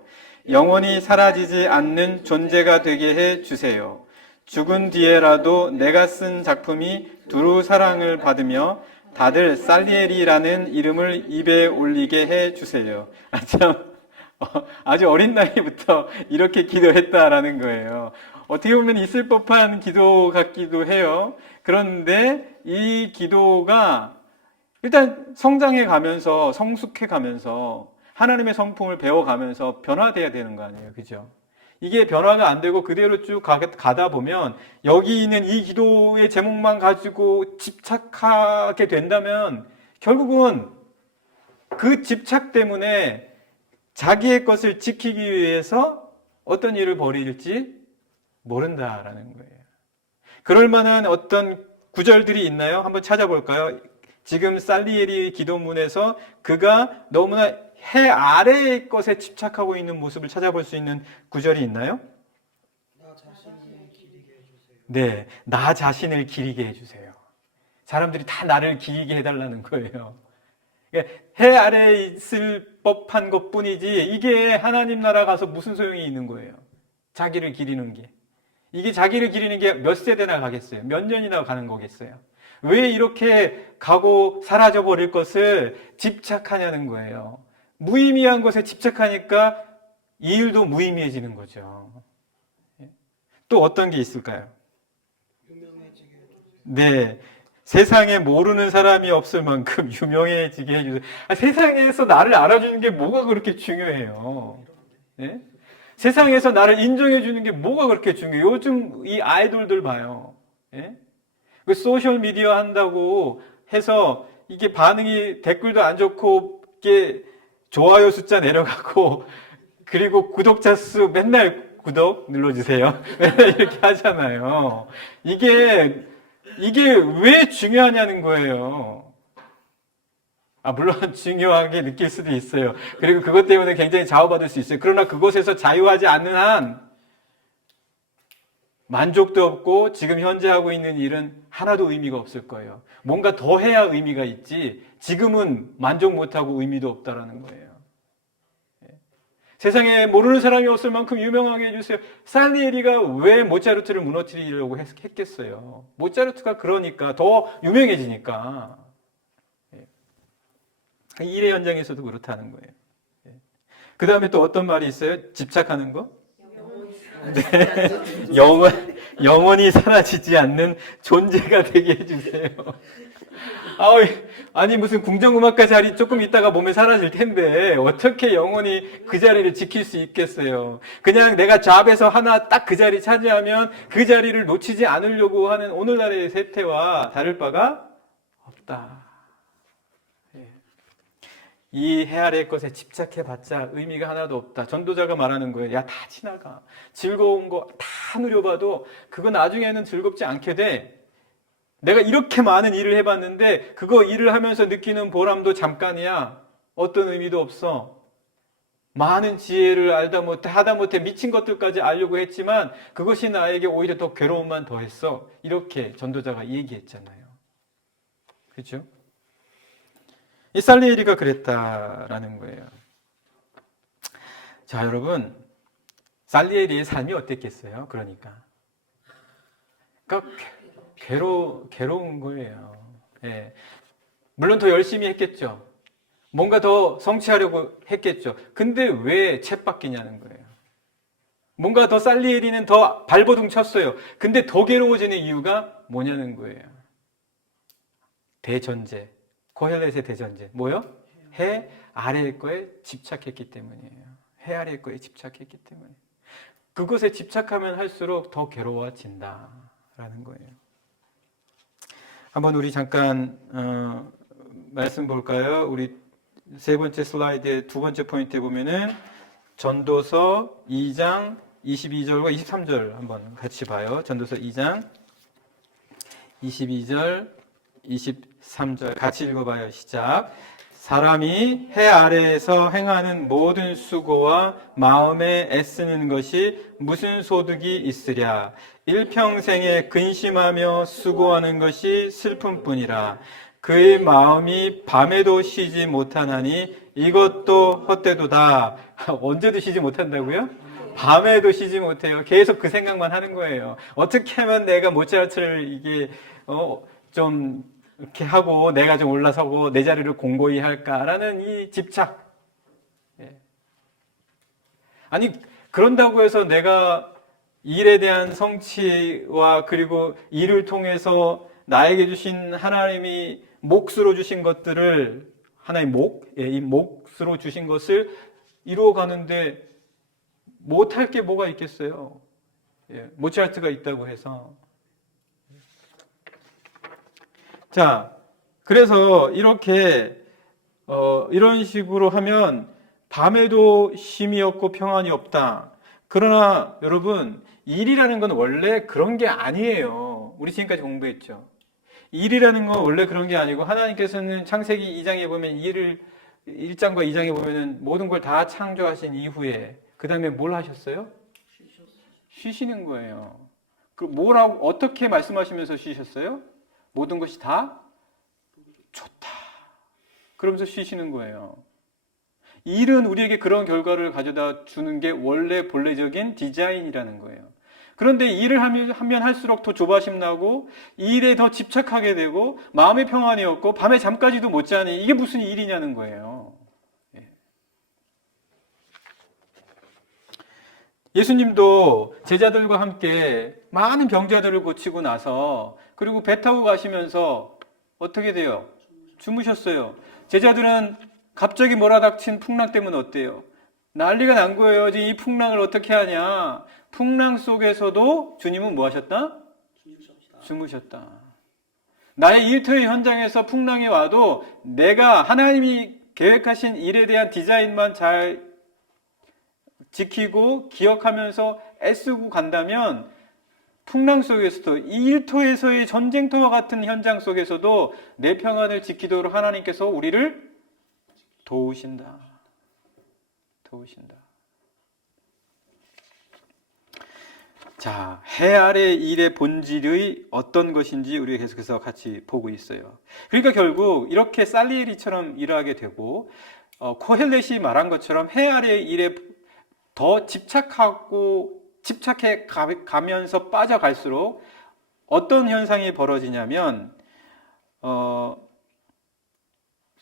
영원히 사라지지 않는 존재가 되게 해 주세요. 죽은 뒤에라도 내가 쓴 작품이 두루 사랑을 받으며 다들 살리에리라는 이름을 입에 올리게 해 주세요. 아주 어린 나이부터 이렇게 기도했다라는 거예요. 어떻게 보면 있을 법한 기도 같기도 해요. 그런데 이 기도가 일단 성장해 가면서 성숙해 가면서 하나님의 성품을 배워가면서 변화돼야 되는 거 아니에요. 그죠? 이게 변화가 안 되고 그대로 쭉 가다 보면 여기 있는 이 기도의 제목만 가지고 집착하게 된다면 결국은 그 집착 때문에 자기의 것을 지키기 위해서 어떤 일을 벌일지 모른다라는 거예요. 그럴 만한 어떤 구절들이 있나요? 한번 찾아볼까요? 지금 살리에리 기도문에서 그가 너무나 해 아래의 것에 집착하고 있는 모습을 찾아볼 수 있는 구절이 있나요? 나 자신을 기리게 해주세요. 네, 나 자신을 기리게 해주세요. 사람들이 다 나를 기리게 해달라는 거예요. 해 아래에 있을 법한 것뿐이지 이게 하나님 나라 가서 무슨 소용이 있는 거예요. 자기를 기리는 게. 이게 자기를 기리는 게 몇 세대나 가겠어요? 몇 년이나 가는 거겠어요? 왜 이렇게 가고 사라져 버릴 것을 집착하냐는 거예요. 무의미한 것에 집착하니까 이 일도 무의미해지는 거죠. 또 어떤 게 있을까요? 유명해지게 해주세요. 네. 세상에 모르는 사람이 없을 만큼 유명해지게 해주세요. 세상에서 나를 알아주는 게 뭐가 그렇게 중요해요? 네? 세상에서 나를 인정해주는 게 뭐가 그렇게 중요해요? 요즘 이 아이돌들 봐요. 네? 그 소셜미디어 한다고 해서 이게 반응이 댓글도 안 좋고 이게 좋아요 숫자 내려가고 그리고 구독자 수 맨날 구독 눌러주세요. 이렇게 하잖아요. 이게 왜 중요하냐는 거예요. 물론 중요하게 느낄 수도 있어요. 그리고 그것 때문에 굉장히 자호받을 수 있어요. 그러나 그것에서 자유하지 않는 한 만족도 없고 지금 현재 하고 있는 일은 하나도 의미가 없을 거예요. 뭔가 더 해야 의미가 있지 지금은 만족 못하고 의미도 없다라는 거예요. 세상에 모르는 사람이 없을 만큼 유명하게 해주세요. 살리에리가 왜 모차르트를 무너뜨리려고 했겠어요? 모차르트가 그러니까 더 유명해지니까. 일의 현장에서도 그렇다는 거예요. 그 다음에 또 어떤 말이 있어요? 집착하는 거? 네. 영원히 사라지지 않는 존재가 되게 해주세요. 아니 무슨 궁정음악가 자리 조금 있다가 몸에 사라질 텐데 어떻게 영원히 그 자리를 지킬 수 있겠어요? 그냥 내가 잡에서 하나 딱 그 자리 차지하면 그 자리를 놓치지 않으려고 하는 오늘날의 세태와 다를 바가 없다. 이 해 아래의 것에 집착해봤자 의미가 하나도 없다. 전도자가 말하는 거예요. 야, 다 지나가. 즐거운 거 다 누려봐도 그거 나중에는 즐겁지 않게 돼. 내가 이렇게 많은 일을 해봤는데 그거 일을 하면서 느끼는 보람도 잠깐이야. 어떤 의미도 없어. 많은 지혜를 하다 못해 미친 것들까지 알려고 했지만 그것이 나에게 오히려 더 괴로움만 더했어. 이렇게 전도자가 얘기했잖아요. 그렇죠? 이 살리에리가 그랬다라는 거예요. 자, 여러분, 살리에리의 삶이 어땠겠어요? 그러니까 괴로운 거예요. 예. 물론 더 열심히 했겠죠. 뭔가 더 성취하려고 했겠죠. 근데 왜 쳇바뀌냐는 거예요. 뭔가 더 살리에리는 더 발버둥 쳤어요. 근데 더 괴로워지는 이유가 뭐냐는 거예요. 대전제. 고헬렛의 대전제. 뭐요? 해 아래의 거에 집착했기 때문이에요. 해 아래의 거에 집착했기 때문에. 그것에 집착하면 할수록 더 괴로워진다라는 거예요. 한번 우리 잠깐 말씀 볼까요? 우리 세 번째 슬라이드의 두 번째 포인트에 보면은 전도서 2장 22절과 23절 한번 같이 봐요. 전도서 2장 22절, 23절 같이 읽어봐요. 시작. 사람이 해 아래에서 행하는 모든 수고와 마음에 애쓰는 것이 무슨 소득이 있으랴. 일평생에 근심하며 수고하는 것이 슬픔뿐이라. 그의 마음이 밤에도 쉬지 못하나니 이것도 헛되도다. 언제도 쉬지 못한다고요? 밤에도 쉬지 못해요. 계속 그 생각만 하는 거예요. 어떻게 하면 내가 모차르트를 이게 좀 이렇게 하고 내가 좀 올라서고 내 자리를 공고히 할까라는 이 집착. 아니 그런다고 해서 내가 일에 대한 성취와 그리고 일을 통해서 나에게 주신 하나님이 몫으로 주신 것들을 하나의 이 몫으로 주신 것을 이루어가는데 못할 게 뭐가 있겠어요? 모차르트가 있다고 해서. 자, 그래서 이렇게 이런 식으로 하면 밤에도 쉼이 없고 평안이 없다. 그러나 여러분, 일이라는 건 원래 그런 게 아니에요. 우리 지금까지 공부했죠. 일이라는 건 원래 그런 게 아니고 하나님께서는 창세기 2장에 보면 1장과 2장에 보면은 모든 걸 다 창조하신 이후에 그 다음에 뭘 하셨어요? 쉬시는 거예요. 그 뭐라고 어떻게 말씀하시면서 쉬셨어요? 모든 것이 다 좋다. 그러면서 쉬시는 거예요. 일은 우리에게 그런 결과를 가져다 주는 게 원래 본래적인 디자인이라는 거예요. 그런데 일을 하면 할수록 더 조바심 나고 일에 더 집착하게 되고 마음의 평안이 없고 밤에 잠까지도 못 자니 이게 무슨 일이냐는 거예요. 예수님도 제자들과 함께 많은 병자들을 고치고 나서 그리고 배 타고 가시면서 어떻게 돼요? 주무셨어요. 제자들은 갑자기 몰아닥친 풍랑 때문에 어때요? 난리가 난 거예요. 지금 이 풍랑을 어떻게 하냐? 풍랑 속에서도 주님은 뭐 하셨다? 주무셨다. 나의 일터의 현장에서 풍랑이 와도 내가 하나님이 계획하신 일에 대한 디자인만 잘 지키고 기억하면서 애쓰고 간다면 풍랑 속에서도 이 일터에서의 전쟁터와 같은 현장 속에서도 내 평안을 지키도록 하나님께서 우리를 도우신다. 자, 해 아래 일의 본질의 어떤 것인지 우리가 계속해서 같이 보고 있어요. 그러니까 결국 이렇게 살리에리처럼 일하게 되고 코헬렛이 말한 것처럼 해 아래 일에 더 집착해 가면서 빠져갈수록 어떤 현상이 벌어지냐면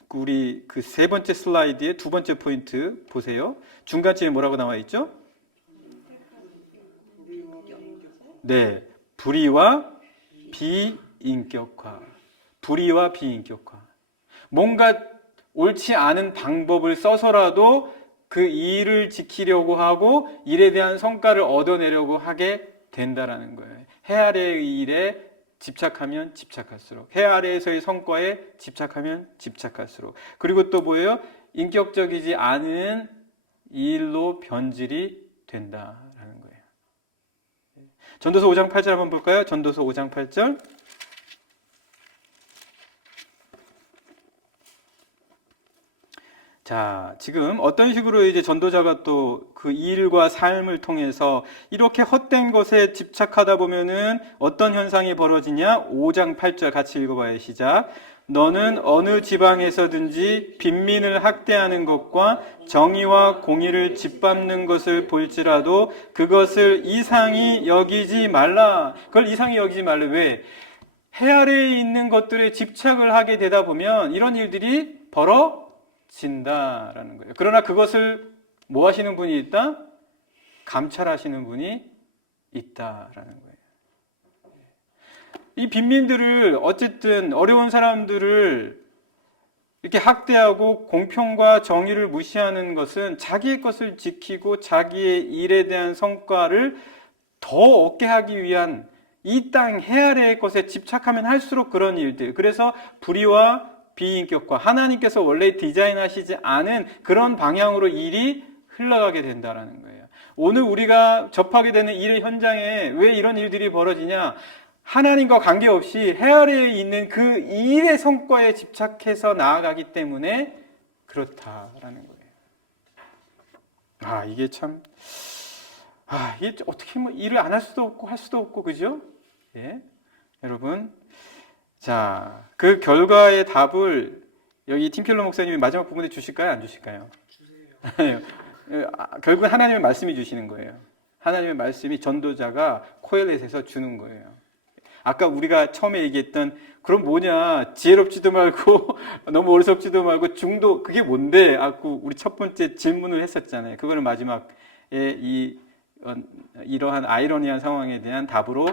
우리 그 세 번째 슬라이드의 두 번째 포인트 보세요. 중간쯤에 뭐라고 나와 있죠? 네, 불의와 비인격화. 불의와 비인격화. 뭔가 옳지 않은 방법을 써서라도 그 일을 지키려고 하고 일에 대한 성과를 얻어내려고 하게 된다라는 거예요. 해 아래의 일에 집착하면 집착할수록, 해 아래에서의 성과에 집착하면 집착할수록, 그리고 또 뭐예요? 인격적이지 않은 일로 변질이 된다라는 거예요. 전도서 5장 8절 한번 볼까요? 전도서 5장 8절. 자, 지금 어떤 식으로 이제 전도자가 또 그 일과 삶을 통해서 이렇게 헛된 것에 집착하다 보면은 어떤 현상이 벌어지냐? 5장 8절 같이 읽어봐요. 시작. 너는 어느 지방에서든지 빈민을 학대하는 것과 정의와 공의를 짓밟는 것을 볼지라도 그것을 이상히 여기지 말라. 그걸 이상히 여기지 말라. 왜? 해 아래에 있는 것들에 집착을 하게 되다 보면 이런 일들이 벌어진다라는 거예요. 그러나 그것을 뭐 하시는 분이 있다? 감찰하시는 분이 있다라는 거예요. 이 빈민들을 어쨌든 어려운 사람들을 이렇게 학대하고 공평과 정의를 무시하는 것은 자기의 것을 지키고 자기의 일에 대한 성과를 더 얻게 하기 위한 이 땅 해 아래의 것에 집착하면 할수록 그런 일들, 그래서 불의와 비인격과 하나님께서 원래 디자인하시지 않은 그런 방향으로 일이 흘러가게 된다라는 거예요. 오늘 우리가 접하게 되는 일 현장에 왜 이런 일들이 벌어지냐? 하나님과 관계없이 해 아래에 있는 그 일의 성과에 집착해서 나아가기 때문에 그렇다라는 거예요. 이게 참, 이게 어떻게 뭐 일을 안 할 수도 없고 할 수도 없고, 그죠? 예. 여러분, 자, 그 결과의 답을 여기 팀켈러 목사님이 마지막 부분에 주실까요? 안 주실까요? 주세요. 결국은 하나님의 말씀이 주시는 거예요. 하나님의 말씀이 전도자가 코엘렛에서 주는 거예요. 아까 우리가 처음에 얘기했던 그럼 뭐냐, 지혜롭지도 말고 너무 어리석지도 말고 중도, 그게 뭔데? 우리 첫 번째 질문을 했었잖아요. 그거를 마지막에 이러한 아이러니한 상황에 대한 답으로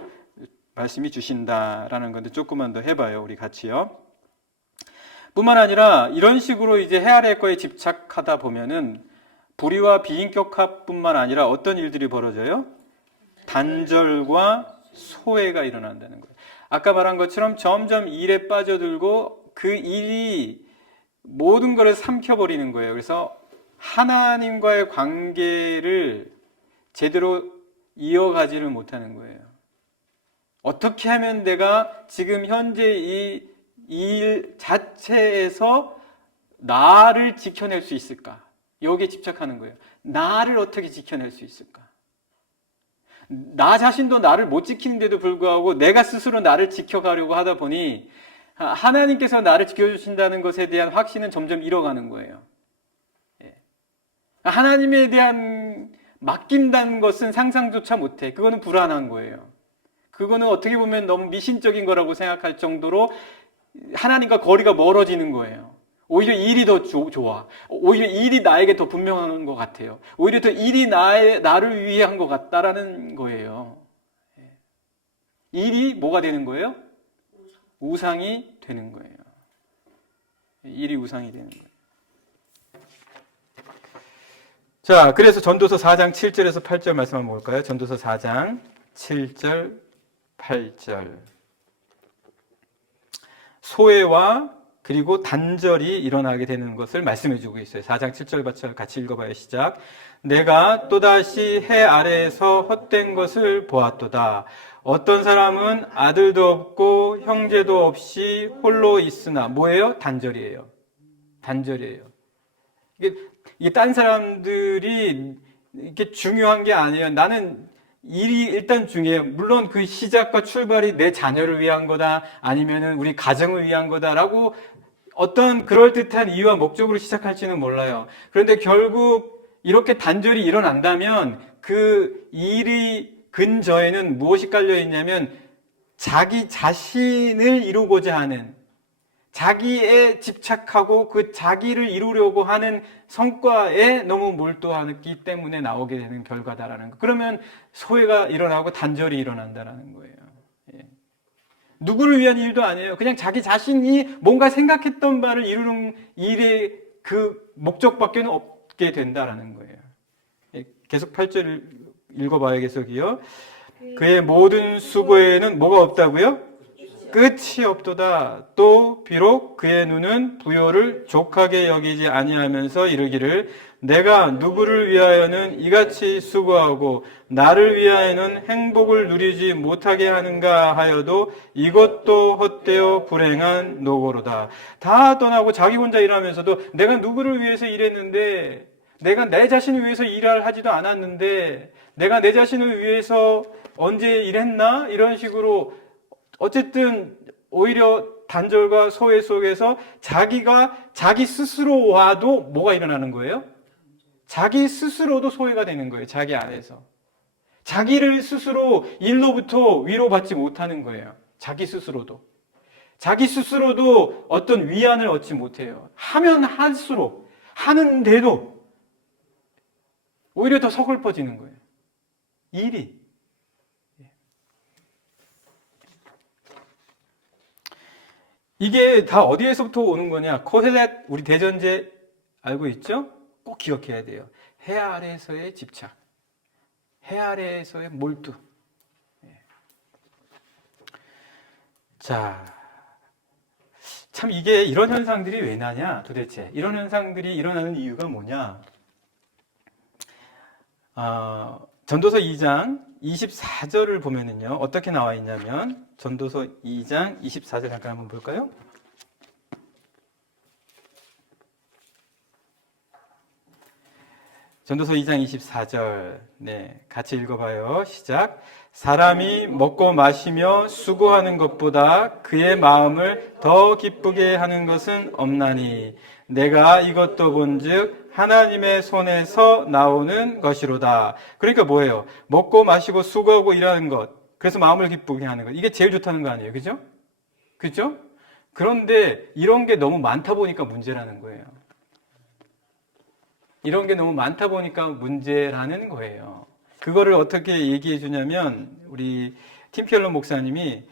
말씀이 주신다라는 건데, 조금만 더 해봐요, 우리 같이요. 뿐만 아니라 이런 식으로 이제 해 아래의 거에 집착하다 보면은 불의와 비인격화뿐만 아니라 어떤 일들이 벌어져요? 단절과 소외가 일어난다는 거예요. 아까 말한 것처럼 점점 일에 빠져들고 그 일이 모든 것을 삼켜버리는 거예요. 그래서 하나님과의 관계를 제대로 이어가지를 못하는 거예요. 어떻게 하면 내가 지금 현재 이 일 자체에서 나를 지켜낼 수 있을까? 여기에 집착하는 거예요. 나를 어떻게 지켜낼 수 있을까? 나 자신도 나를 못 지키는데도 불구하고 내가 스스로 나를 지켜가려고 하다 보니 하나님께서 나를 지켜주신다는 것에 대한 확신은 점점 잃어가는 거예요. 하나님에 대한 맡긴다는 것은 상상조차 못해. 그거는 불안한 거예요. 그거는 어떻게 보면 너무 미신적인 거라고 생각할 정도로 하나님과 거리가 멀어지는 거예요. 오히려 일이 더 좋아. 오히려 일이 나에게 더 분명한 것 같아요. 오히려 더 일이 나를 위한 것 같다라는 거예요. 일이 뭐가 되는 거예요? 우상이 되는 거예요. 일이 우상이 되는 거예요. 자, 그래서 전도서 4장 7절에서 8절 말씀 한번 볼까요? 전도서 4장 7절, 8절. 소외와 그리고 단절이 일어나게 되는 것을 말씀해 주고 있어요. 4장 7절 8절 같이 읽어봐요. 시작. 내가 또다시 해 아래에서 헛된 것을 보았도다. 어떤 사람은 아들도 없고 형제도 없이 홀로 있으나 뭐예요? 단절이에요. 단절이에요. 이게 딴 사람들이 이렇게 중요한 게 아니에요. 나는 일이 일단 중요해요. 물론 그 시작과 출발이 내 자녀를 위한 거다, 아니면은 우리 가정을 위한 거다라고 어떤 그럴듯한 이유와 목적으로 시작할지는 몰라요. 그런데 결국 이렇게 단절이 일어난다면 그 일이 근저에는 무엇이 깔려 있냐면 자기 자신을 이루고자 하는, 자기에 집착하고 그 자기를 이루려고 하는 성과에 너무 몰두하기 때문에 나오게 되는 결과다라는 거. 그러면 소외가 일어나고 단절이 일어난다라는 거예요. 예. 누구를 위한 일도 아니에요. 그냥 자기 자신이 뭔가 생각했던 바를 이루는 일의 그 목적밖에 없게 된다라는 거예요. 예. 계속 8절 읽어봐요. 계속이요. 그의 모든 수고에는 뭐가 없다고요? 끝이 없도다. 또 비록 그의 눈은 부요를 족하게 여기지 아니하면서 이르기를 내가 누구를 위하여는 이같이 수고하고 나를 위하여는 행복을 누리지 못하게 하는가 하여도 이것도 헛되어 불행한 노고로다. 다 떠나고 자기 혼자 일하면서도 내가 누구를 위해서 일했는데, 내가 내 자신을 위해서 일을 하지도 않았는데, 내가 내 자신을 위해서 언제 일했나? 이런 식으로 어쨌든 오히려 단절과 소외 속에서 자기 스스로와도 뭐가 일어나는 거예요? 자기 스스로도 소외가 되는 거예요. 자기 안에서. 자기를 스스로 일로부터 위로받지 못하는 거예요. 자기 스스로도. 자기 스스로도 어떤 위안을 얻지 못해요. 하면 할수록, 하는데도 오히려 더 서글퍼지는 거예요. 일이. 이게 다 어디에서부터 오는 거냐? 코헬렛, 우리 대전제 알고 있죠? 꼭 기억해야 돼요. 해 아래에서의 집착, 해 아래에서의 몰두. 자, 참 이게 이런 현상들이 왜 나냐 도대체. 이런 현상들이 일어나는 이유가 뭐냐. 전도서 2장 24절을 보면은요, 어떻게 나와 있냐면, 전도서 2장 24절 잠깐 한번 볼까요? 전도서 2장 24절, 네, 같이 읽어봐요. 시작. 사람이 먹고 마시며 수고하는 것보다 그의 마음을 더 기쁘게 하는 것은 없나니 내가 이것도 본즉 하나님의 손에서 나오는 것이로다. 그러니까 뭐예요? 먹고 마시고 수고하고 일하는 것, 그래서 마음을 기쁘게 하는 것, 이게 제일 좋다는 거 아니에요? 그죠? 그죠? 그런데 이런 게 너무 많다 보니까 문제라는 거예요. 이런 게 너무 많다 보니까 문제라는 거예요. 그거를 어떻게 얘기해 주냐면, 우리 팀 켈러 목사님이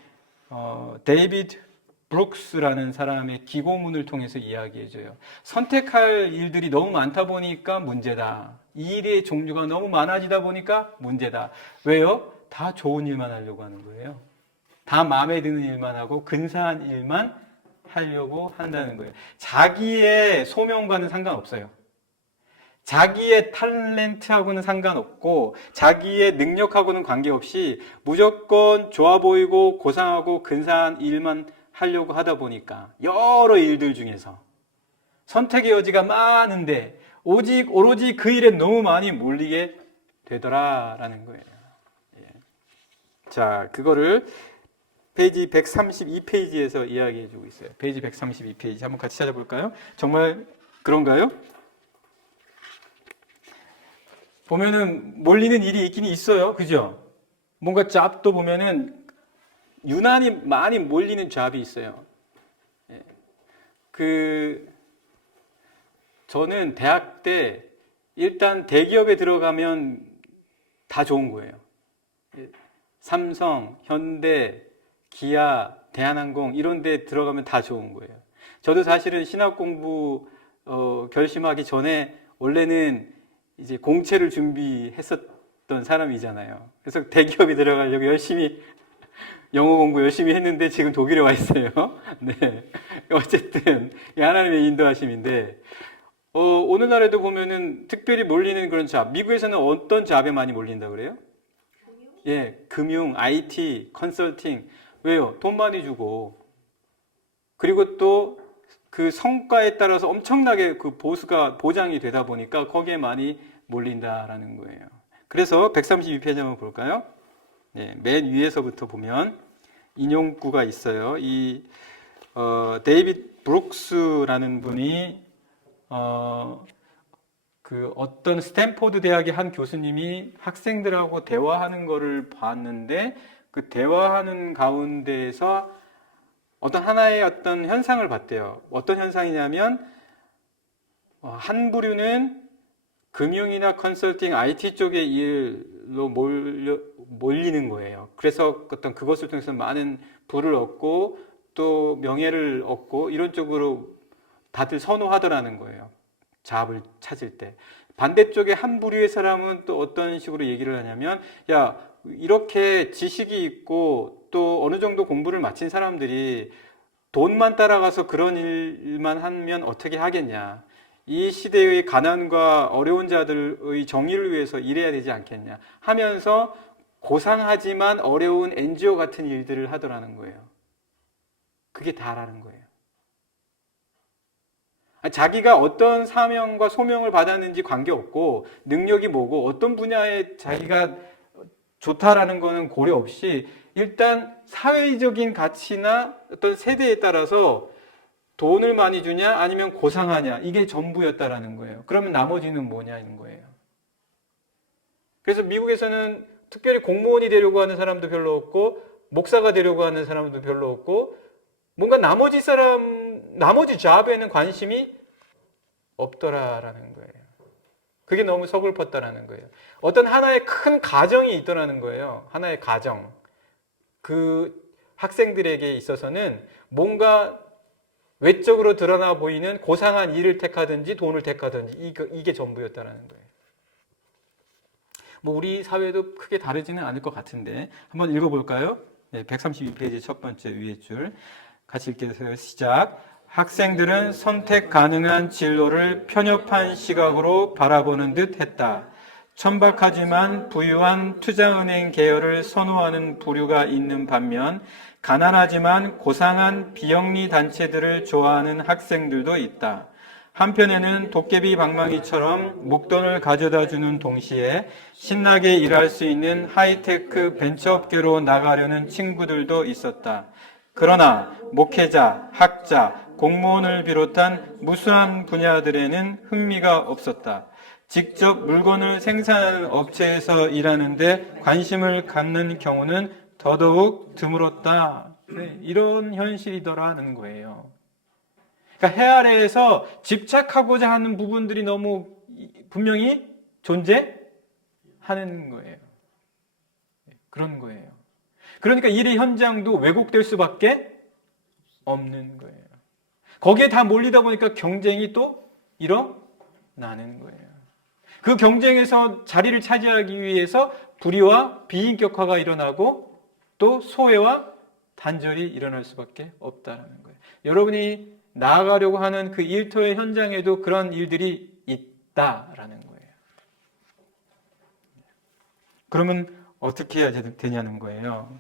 데이비드 브룩스라는 사람의 기고문을 통해서 이야기해 줘요. 선택할 일들이 너무 많다 보니까 문제다. 일의 종류가 너무 많아지다 보니까 문제다. 왜요? 다 좋은 일만 하려고 하는 거예요. 다 마음에 드는 일만 하고 근사한 일만 하려고 한다는 거예요. 자기의 소명과는 상관없어요. 자기의 탤런트하고는 상관없고 자기의 능력하고는 관계없이 무조건 좋아 보이고 고상하고 근사한 일만 하려고 하다 보니까 여러 일들 중에서 선택의 여지가 많은데 오로지 그 일에 너무 많이 몰리게 되더라라는 거예요. 예. 자, 그거를 페이지 132페이지에서 이야기해 주고 있어요. 페이지 132페이지 한번 같이 찾아볼까요? 정말 그런가요? 보면은 몰리는 일이 있긴 있어요. 그죠? 뭔가 잡도 보면은 유난히 많이 몰리는 잡이 있어요. 저는 대학 때 일단 대기업에 들어가면 다 좋은 거예요. 삼성, 현대, 기아, 대한항공 이런 데 들어가면 다 좋은 거예요. 저도 사실은 신학 공부 결심하기 전에 원래는 이제 공채를 준비했었던 사람이잖아요. 그래서 대기업에 들어가려고 열심히 영어 공부 열심히 했는데 지금 독일에 와 있어요. 네. 어쨌든 하나님의 인도하심인데 오늘날에도 보면은 특별히 몰리는 그런 잡. 미국에서는 어떤 잡에 많이 몰린다 그래요? 예, 금융, IT, 컨설팅. 왜요? 돈 많이 주고. 그리고 또 그 성과에 따라서 엄청나게 그 보수가 보장이 되다 보니까 거기에 많이 몰린다라는 거예요. 그래서 132페이지 한번 볼까요? 네, 맨 위에서부터 보면 인용구가 있어요. 이 데이비드 브룩스라는 분이 그 어떤 스탠포드 대학의 한 교수님이 학생들하고 대화하는 거를 봤는데 그 대화하는 가운데에서 어떤 하나의 어떤 현상을 봤대요. 어떤 현상이냐면 한 부류는 금융이나 컨설팅, IT 쪽의 일로 몰리는 거예요. 그래서 어떤 그것을 통해서 많은 부를 얻고 또 명예를 얻고 이런 쪽으로 다들 선호하더라는 거예요. 잡을 찾을 때. 반대쪽에 한 부류의 사람은 또 어떤 식으로 얘기를 하냐면, 야, 이렇게 지식이 있고 또 어느 정도 공부를 마친 사람들이 돈만 따라가서 그런 일만 하면 어떻게 하겠냐. 이 시대의 가난과 어려운 자들의 정의를 위해서 일해야 되지 않겠냐 하면서 고상하지만 어려운 NGO 같은 일들을 하더라는 거예요. 그게 다라는 거예요. 자기가 어떤 사명과 소명을 받았는지 관계없고 능력이 뭐고 어떤 분야에 자기가 좋다라는 거는 고려 없이 일단 사회적인 가치나 어떤 세대에 따라서 돈을 많이 주냐 아니면 고상하냐 이게 전부였다라는 거예요. 그러면 나머지는 뭐냐는 거예요. 그래서 미국에서는 특별히 공무원이 되려고 하는 사람도 별로 없고 목사가 되려고 하는 사람도 별로 없고 뭔가 나머지 잡에는 관심이 없더라라는 거예요. 그게 너무 서글펐다라는 거예요. 어떤 하나의 큰 가정이 있더라는 거예요. 하나의 가정. 그 학생들에게 있어서는 뭔가 외적으로 드러나 보이는 고상한 일을 택하든지 돈을 택하든지 이게 전부였다는 거예요. 뭐 우리 사회도 크게 다르지는 않을 것 같은데 한번 읽어볼까요? 132페이지 첫 번째 위에 줄 같이 읽겠어요. 시작. 학생들은 선택 가능한 진로를 편협한 시각으로 바라보는 듯 했다. 천박하지만 부유한 투자은행 계열을 선호하는 부류가 있는 반면 가난하지만 고상한 비영리 단체들을 좋아하는 학생들도 있다. 한편에는 도깨비 방망이처럼 목돈을 가져다 주는 동시에 신나게 일할 수 있는 하이테크 벤처업계로 나가려는 친구들도 있었다. 그러나 목회자, 학자, 공무원을 비롯한 무수한 분야들에는 흥미가 없었다. 직접 물건을 생산하는 업체에서 일하는데 관심을 갖는 경우는 더더욱 드물었다. 네, 이런 현실이더라는 거예요. 그러니까 해 아래에서 집착하고자 하는 부분들이 너무 분명히 존재하는 거예요. 그런 거예요. 그러니까 일의 현장도 왜곡될 수밖에 없는 거예요. 거기에 다 몰리다 보니까 경쟁이 또 일어나는 거예요. 그 경쟁에서 자리를 차지하기 위해서 불의와 비인격화가 일어나고 또 소외와 단절이 일어날 수밖에 없다는 거예요. 여러분이 나아가려고 하는 그 일터의 현장에도 그런 일들이 있다라는 거예요. 그러면 어떻게 해야 되냐는 거예요.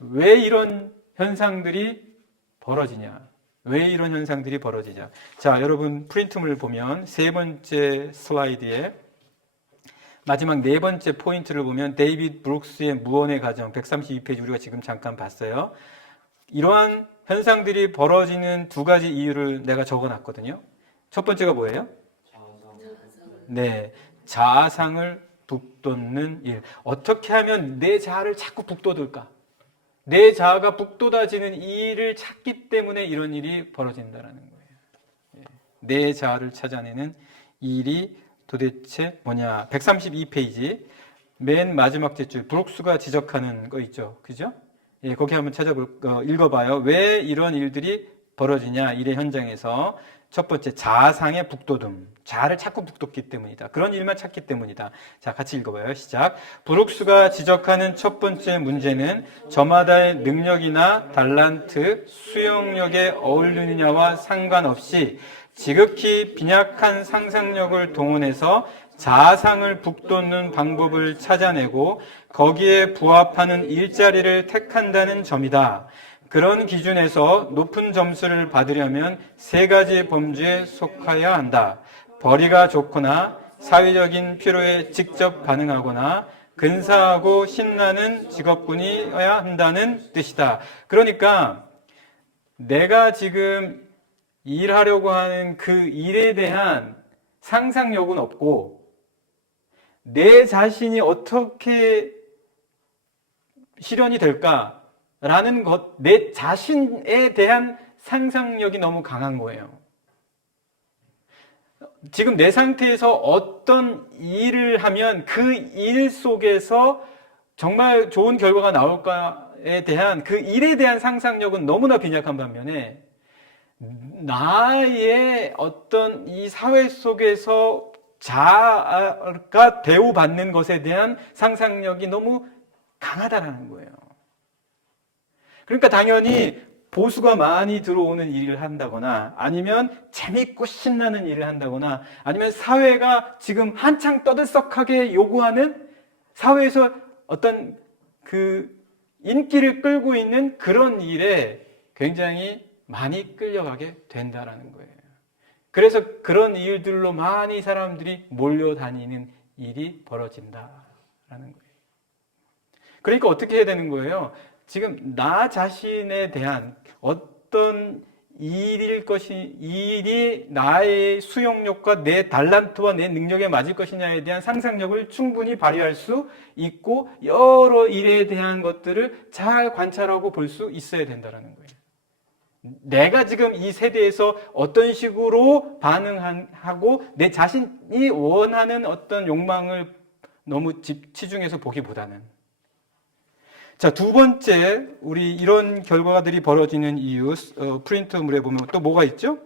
왜 이런 현상들이 벌어지냐? 왜 이런 현상들이 벌어지냐? 자, 여러분 프린트물을 보면 세 번째 슬라이드에 마지막 네 번째 포인트를 보면 데이비드 브룩스의 무언의 가정 132페이지 우리가 지금 잠깐 봤어요. 이러한 현상들이 벌어지는 두 가지 이유를 내가 적어놨거든요. 첫 번째가 뭐예요? 네, 자아상을 북돋는 일. 어떻게 하면 내 자아를 자꾸 북돋을까? 내 자아가 북돋아지는 이 일을 찾기 때문에 이런 일이 벌어진다는 거예요. 내 자아를 찾아내는 일이 도대체 뭐냐? 132페이지 맨 마지막 줄 브룩스가 지적하는 거 있죠, 그죠? 거기 한번 읽어봐요. 왜 이런 일들이 벌어지냐? 일의 현장에서 첫 번째 자아상의 북돋움. 자아를 자꾸 북돋기 때문이다. 그런 일만 찾기 때문이다. 자, 같이 읽어봐요. 시작. 브룩스가 지적하는 첫 번째 문제는 저마다의 능력이나 달란트, 수용력에 어울리느냐와 상관없이 지극히 빈약한 상상력을 동원해서 자아상을 북돋는 방법을 찾아내고 거기에 부합하는 일자리를 택한다는 점이다. 그런 기준에서 높은 점수를 받으려면 세 가지 범주에 속하여야 한다. 벌이가 좋거나 사회적인 필요에 직접 반응하거나 근사하고 신나는 직업군이어야 한다는 뜻이다. 그러니까 내가 지금 일하려고 하는 그 일에 대한 상상력은 없고 내 자신이 어떻게 실현이 될까라는 것, 내 자신에 대한 상상력이 너무 강한 거예요. 지금 내 상태에서 어떤 일을 하면 그 일 속에서 정말 좋은 결과가 나올까에 대한 그 일에 대한 상상력은 너무나 빈약한 반면에 나의 어떤 이 사회 속에서 자아가 대우받는 것에 대한 상상력이 너무 강하다는 거예요. 그러니까 당연히 보수가 많이 들어오는 일을 한다거나 아니면 재밌고 신나는 일을 한다거나 아니면 사회가 지금 한창 떠들썩하게 요구하는 사회에서 어떤 그 인기를 끌고 있는 그런 일에 굉장히 많이 끌려가게 된다라는 거예요. 그래서 그런 일들로 많이 사람들이 몰려다니는 일이 벌어진다라는 거예요. 그러니까 어떻게 해야 되는 거예요? 지금 나 자신에 대한 어떤 일이 나의 수용력과 내 달란트와 내 능력에 맞을 것이냐에 대한 상상력을 충분히 발휘할 수 있고 여러 일에 대한 것들을 잘 관찰하고 볼 수 있어야 된다는 거예요. 내가 지금 이 세대에서 어떤 식으로 반응하고 내 자신이 원하는 어떤 욕망을 너무 치중해서 보기보다는 자, 두 번째 우리 이런 결과들이 벌어지는 이유 프린트물에 보면 또 뭐가 있죠?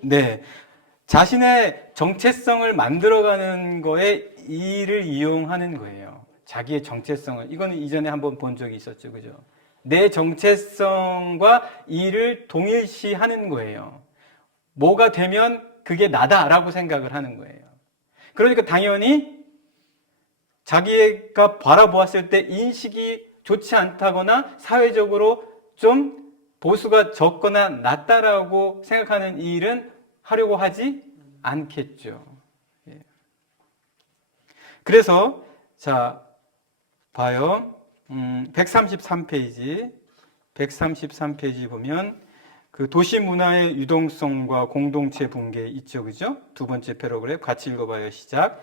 네, 자신의 정체성을 만들어가는 거에 이를 이용하는 거예요. 자기의 정체성을, 이거는 이전에 한번 본 적이 있었죠. 그죠? 내 정체성과 일을 동일시하는 거예요. 뭐가 되면 그게 나다라고 생각을 하는 거예요. 그러니까 당연히 자기가 바라보았을 때 인식이 좋지 않다거나 사회적으로 좀 보수가 적거나 낮다라고 생각하는 일은 하려고 하지 않겠죠. 예. 그래서 자 봐요. 133페이지 보면 그 도시 문화의 유동성과 공동체 붕괴 있죠, 그죠? 두 번째 패러그래프 같이 읽어봐요. 시작.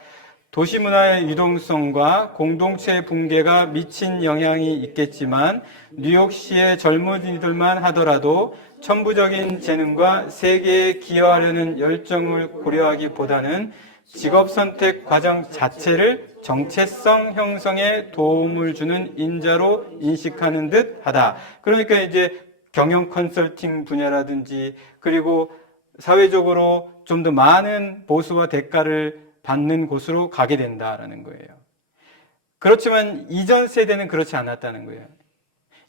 도시 문화의 유동성과 공동체 붕괴가 미친 영향이 있겠지만 뉴욕시의 젊은이들만 하더라도 천부적인 재능과 세계에 기여하려는 열정을 고려하기보다는 직업 선택 과정 자체를 정체성 형성에 도움을 주는 인자로 인식하는 듯 하다. 그러니까 이제 경영 컨설팅 분야라든지 그리고 사회적으로 좀 더 많은 보수와 대가를 받는 곳으로 가게 된다라는 거예요. 그렇지만 이전 세대는 그렇지 않았다는 거예요.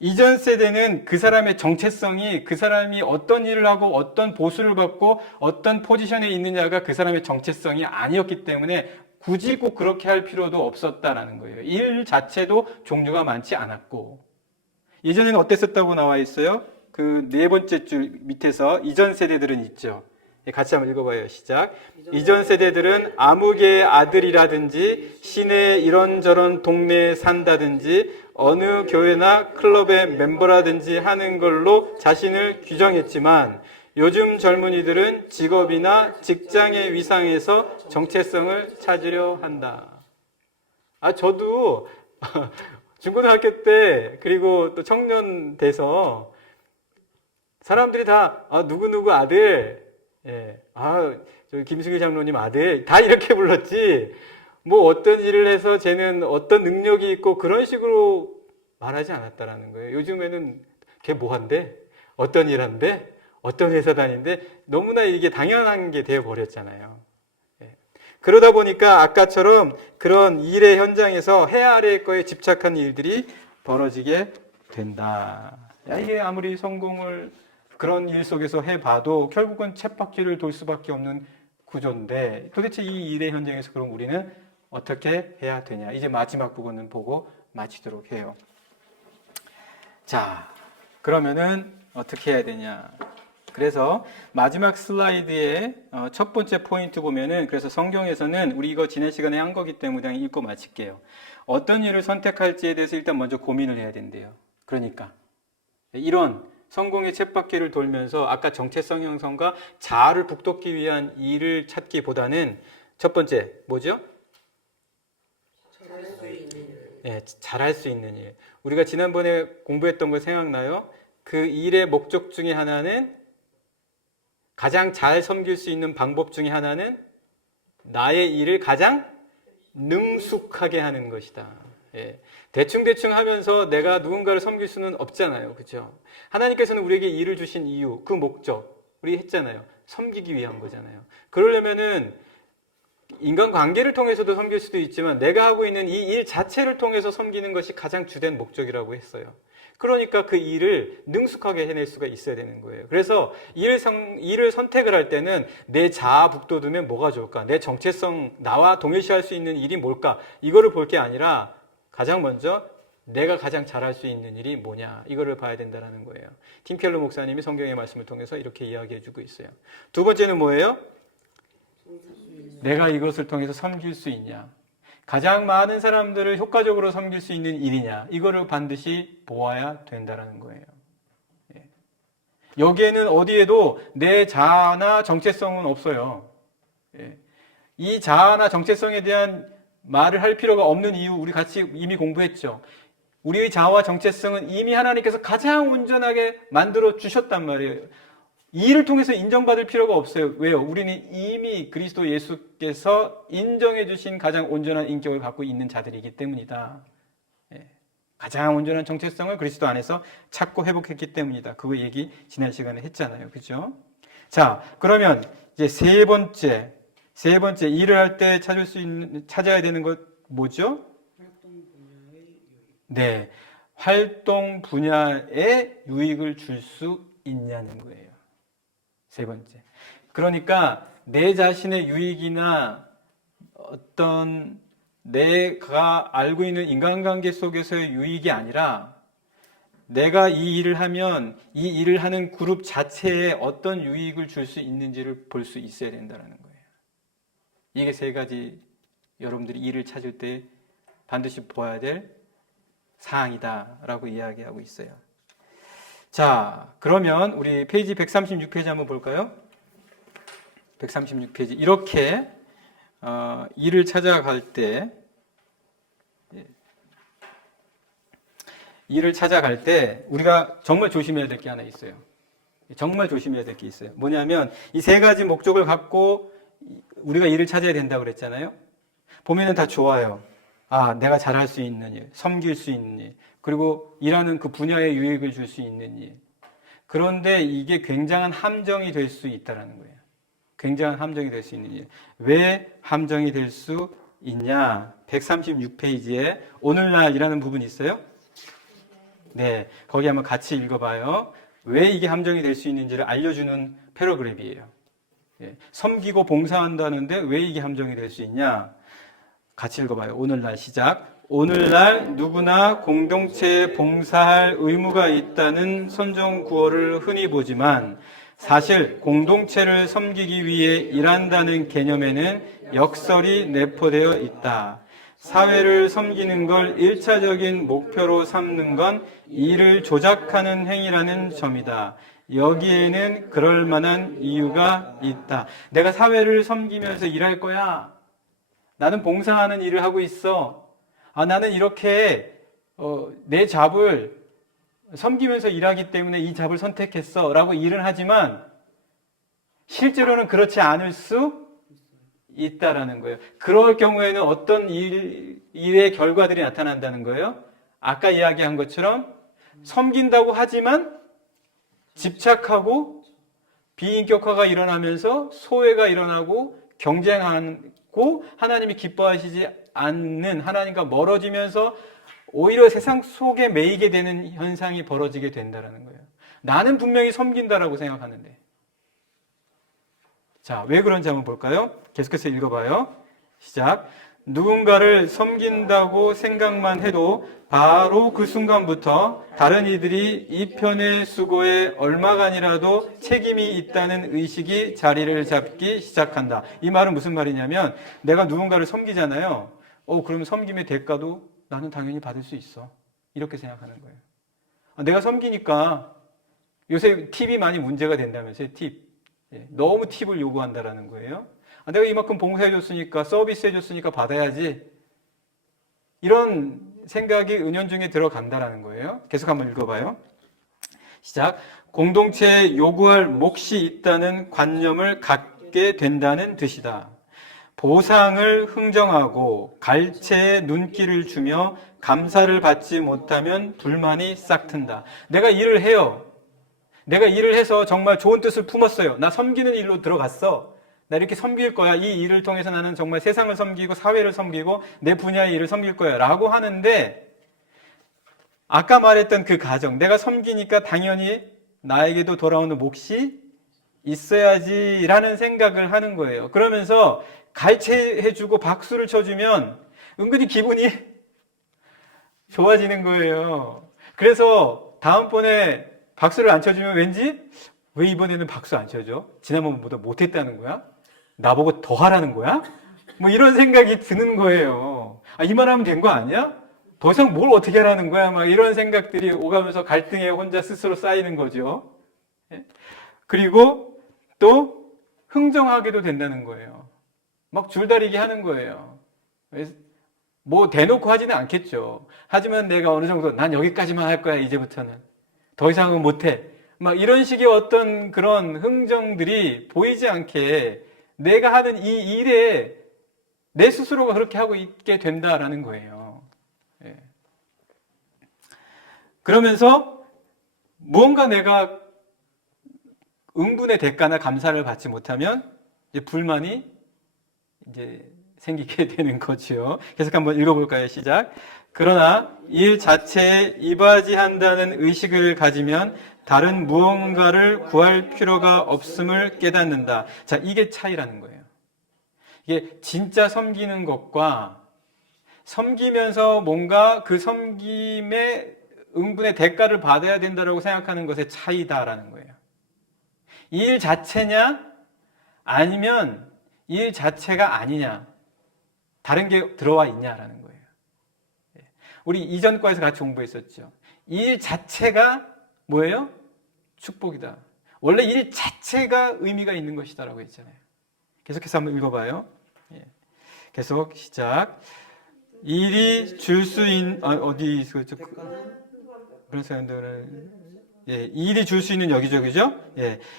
이전 세대는 그 사람의 정체성이 그 사람이 어떤 일을 하고 어떤 보수를 받고 어떤 포지션에 있느냐가 그 사람의 정체성이 아니었기 때문에 굳이 꼭 그렇게 할 필요도 없었다라는 거예요. 일 자체도 종류가 많지 않았고 예전에는 어땠었다고 나와 있어요? 그 네 번째 줄 밑에서 이전 세대들은 있죠. 같이 한번 읽어봐요. 시작. 이전 세대들은 아무개의 아들이라든지 시내 이런저런 동네에 산다든지 어느 교회나 클럽의 멤버라든지 하는 걸로 자신을 규정했지만 요즘 젊은이들은 직업이나 직장의 위상에서 정체성을 찾으려 한다. 저도 중고등학교 때 그리고 또 청년 돼서 사람들이 다 누구누구 아들, 저 김승희 장로님 아들 다 이렇게 불렀지 뭐 어떤 일을 해서 쟤는 어떤 능력이 있고 그런 식으로 말하지 않았다라는 거예요. 요즘에는 걔 뭐 한대? 어떤 일 한대? 어떤 회사 다닌대? 너무나 이게 당연한 게 되어버렸잖아요. 그러다 보니까 아까처럼 그런 일의 현장에서 해 아래의 거에 집착한 일들이 벌어지게 된다. 이게 아무리 성공을 그런 일 속에서 해봐도 결국은 쳇바퀴를 돌 수밖에 없는 구조인데 도대체 이 일의 현장에서 그럼 우리는 어떻게 해야 되냐. 이제 마지막 부분은 보고 마치도록 해요. 자, 그러면은 어떻게 해야 되냐. 그래서 마지막 슬라이드의 첫 번째 포인트 보면은 그래서 성경에서는 우리 이거 지난 시간에 한 거기 때문에 그냥 읽고 마칠게요. 어떤 일을 선택할지에 대해서 일단 먼저 고민을 해야 된대요. 그러니까 이런 성공의 쳇바퀴를 돌면서 아까 정체성 형성과 자아를 북돋기 위한 일을 찾기보다는 첫 번째 뭐죠? 잘할 수 있는 일. 네, 잘할 수 있는 일. 우리가 지난번에 공부했던 거 생각나요? 그 일의 목적 중에 하나는 가장 잘 섬길 수 있는 방법 중에 하나는 나의 일을 가장 능숙하게 하는 것이다. 예. 대충 하면서 내가 누군가를 섬길 수는 없잖아요. 그렇죠? 하나님께서는 우리에게 일을 주신 이유, 그 목적 우리 했잖아요. 섬기기 위한 거잖아요. 그러려면은 인간관계를 통해서도 섬길 수도 있지만 내가 하고 있는 이 일 자체를 통해서 섬기는 것이 가장 주된 목적이라고 했어요. 그러니까 그 일을 능숙하게 해낼 수가 있어야 되는 거예요. 그래서 일을 선택을 할 때는 내 자아 북돋으면 뭐가 좋을까? 내 정체성, 나와 동일시할 수 있는 일이 뭘까? 이거를 볼 게 아니라 가장 먼저 내가 가장 잘할 수 있는 일이 뭐냐? 이거를 봐야 된다는 거예요. 팀 켈러 목사님이 성경의 말씀을 통해서 이렇게 이야기해 주고 있어요. 두 번째는 뭐예요? 내가 이것을 통해서 섬길 수 있냐? 가장 많은 사람들을 효과적으로 섬길 수 있는 일이냐? 이거를 반드시 보아야 된다는 거예요. 여기에는 어디에도 내 자아나 정체성은 없어요. 이 자아나 정체성에 대한 말을 할 필요가 없는 이유 우리 같이 이미 공부했죠. 우리의 자아와 정체성은 이미 하나님께서 가장 온전하게 만들어 주셨단 말이에요. 이 일을 통해서 인정받을 필요가 없어요. 왜요? 우리는 이미 그리스도 예수께서 인정해 주신 가장 온전한 인격을 갖고 있는 자들이기 때문이다. 가장 온전한 정체성을 그리스도 안에서 찾고 회복했기 때문이다. 그거 얘기 지난 시간에 했잖아요. 그죠? 자, 그러면 이제 세 번째 일을 할 때 찾아야 되는 것 뭐죠? 네, 활동 분야에 유익을 줄 수 있냐는 거예요. 세 번째. 그러니까 내 자신의 유익이나 어떤 내가 알고 있는 인간관계 속에서의 유익이 아니라 내가 이 일을 하면 이 일을 하는 그룹 자체에 어떤 유익을 줄 수 있는지를 볼 수 있어야 된다는 거예요. 이게 세 가지 여러분들이 일을 찾을 때 반드시 보아야 될 사항이다라고 이야기하고 있어요. 자, 그러면 우리 페이지 136페이지 한번 볼까요? 136페이지. 이렇게 일을 찾아갈 때 우리가 정말 조심해야 될 게 하나 있어요. 정말 조심해야 될 게 있어요. 뭐냐면 이 세 가지 목적을 갖고 우리가 일을 찾아야 된다고 그랬잖아요. 보면은 다 좋아요. 아, 내가 잘할 수 있는 일, 섬길 수 있는 일, 그리고 일하는 그 분야에 유익을 줄 수 있는 일. 그런데 이게 굉장한 함정이 될 수 있다는 거예요. 굉장한 함정이 될 수 있는 일. 왜 함정이 될 수 있냐? 136페이지에 오늘날이라는 부분이 있어요. 네, 거기 한번 같이 읽어봐요. 왜 이게 함정이 될 수 있는지를 알려주는 패러그래프예요. 예, 섬기고 봉사한다는데 왜 이게 함정이 될 수 있냐? 같이 읽어봐요. 오늘날 시작. 오늘날 누구나 공동체에 봉사할 의무가 있다는 선정 구호를 흔히 보지만 사실 공동체를 섬기기 위해 일한다는 개념에는 역설이 내포되어 있다. 사회를 섬기는 걸 1차적인 목표로 삼는 건 일을 조작하는 행위라는 점이다. 여기에는 그럴 만한 이유가 있다. 내가 사회를 섬기면서 일할 거야. 나는 봉사하는 일을 하고 있어. 아, 나는 이렇게 내 잡을 섬기면서 일하기 때문에 이 잡을 선택했어 라고 일은 하지만 실제로는 그렇지 않을 수 있다라는 거예요. 그럴 경우에는 어떤 일의 결과들이 나타난다는 거예요. 아까 이야기한 것처럼 섬긴다고 하지만 집착하고 비인격화가 일어나면서 소외가 일어나고 경쟁하고 하나님이 기뻐하시지 않는, 하나님과 멀어지면서 오히려 세상 속에 매이게 되는 현상이 벌어지게 된다는 거예요. 나는 분명히 섬긴다라고 생각하는데. 자, 왜 그런지 한번 볼까요? 계속해서 읽어봐요. 시작. 누군가를 섬긴다고 생각만 해도 바로 그 순간부터 다른 이들이 이 편의 수고에 얼마간이라도 책임이 있다는 의식이 자리를 잡기 시작한다. 이 말은 무슨 말이냐면 내가 누군가를 섬기잖아요. 그러면 섬김의 대가도 나는 당연히 받을 수 있어. 이렇게 생각하는 거예요. 내가 섬기니까 요새 팁이 많이 문제가 된다면서요. 팁. 너무 팁을 요구한다라는 거예요. 내가 이만큼 봉사해줬으니까 서비스해줬으니까 받아야지. 이런 생각이 은연중에 들어간다라는 거예요. 계속 한번 읽어봐요. 시작. 공동체에 요구할 몫이 있다는 관념을 갖게 된다는 뜻이다. 보상을 흥정하고 갈채에 눈길을 주며 감사를 받지 못하면 불만이 싹튼다. 내가 일을 해요. 내가 일을 해서 정말 좋은 뜻을 품었어요. 나 섬기는 일로 들어갔어. 나 이렇게 섬길 거야. 이 일을 통해서 나는 정말 세상을 섬기고 사회를 섬기고 내 분야의 일을 섬길 거야. 라고 하는데 아까 말했던 그 가정, 내가 섬기니까 당연히 나에게도 돌아오는 몫이 있어야지 라는 생각을 하는 거예요. 그러면서 갈채해주고 박수를 쳐주면 은근히 기분이 좋아지는 거예요. 그래서 다음번에 박수를 안 쳐주면 왠지 왜 이번에는 박수 안 쳐줘? 지난번보다 못했다는 거야? 나보고 더 하라는 거야? 뭐 이런 생각이 드는 거예요. 이 말하면 된 거 아니야? 더 이상 뭘 어떻게 하라는 거야? 막 이런 생각들이 오가면서 갈등에 혼자 스스로 쌓이는 거죠. 그리고 또 흥정하게도 된다는 거예요. 막 줄다리기 하는 거예요. 뭐 대놓고 하지는 않겠죠. 하지만 내가 어느 정도 난 여기까지만 할 거야 이제부터는. 더 이상은 못해. 막 이런 식의 어떤 그런 흥정들이 보이지 않게 내가 하는 이 일에 내 스스로가 그렇게 하고 있게 된다라는 거예요. 예. 그러면서 무언가 내가 응분의 대가나 감사를 받지 못하면 이제 불만이 이제 생기게 되는 거죠. 계속 한번 읽어볼까요? 시작. 그러나 일 자체에 이바지한다는 의식을 가지면 다른 무언가를 구할 필요가 없음을 깨닫는다. 자, 이게 차이라는 거예요. 이게 진짜 섬기는 것과 섬기면서 뭔가 그 섬김의 응분의 대가를 받아야 된다고 생각하는 것의 차이다라는 거예요. 이 일 자체냐 아니면 이 일 자체가 아니냐 다른 게 들어와 있냐라는 거예요. 우리 이전 과에서 같이 공부했었죠. 이 일 자체가 뭐예요? 축복이다. 원래 일 자체가 의미가 있는 것이다라고 했잖아요. 계속해서 한번 읽어봐요. 계속 시작. 일이 줄 수 있는 어디 있었죠? 그런 사람들은 일이 줄 수 있는 여기죠, 그죠?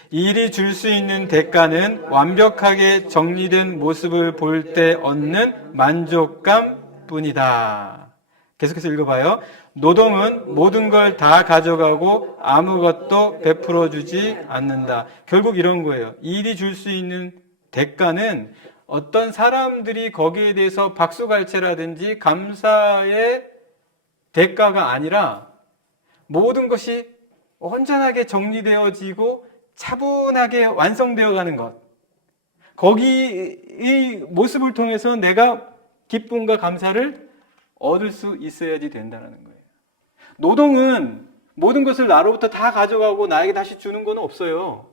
일이 줄 수 있는 대가는 완벽하게 정리된 모습을 볼 때 얻는 만족감뿐이다. 계속해서 읽어봐요. 노동은 모든 걸 다 가져가고 아무것도 베풀어 주지 않는다. 결국 이런 거예요. 일이 줄 수 있는 대가는 어떤 사람들이 거기에 대해서 박수갈채라든지 감사의 대가가 아니라 모든 것이 온전하게 정리되어지고 차분하게 완성되어 가는 것. 거기의 모습을 통해서 내가 기쁨과 감사를 얻을 수 있어야지 된다는 거예요. 노동은 모든 것을 나로부터 다 가져가고 나에게 다시 주는 건 없어요.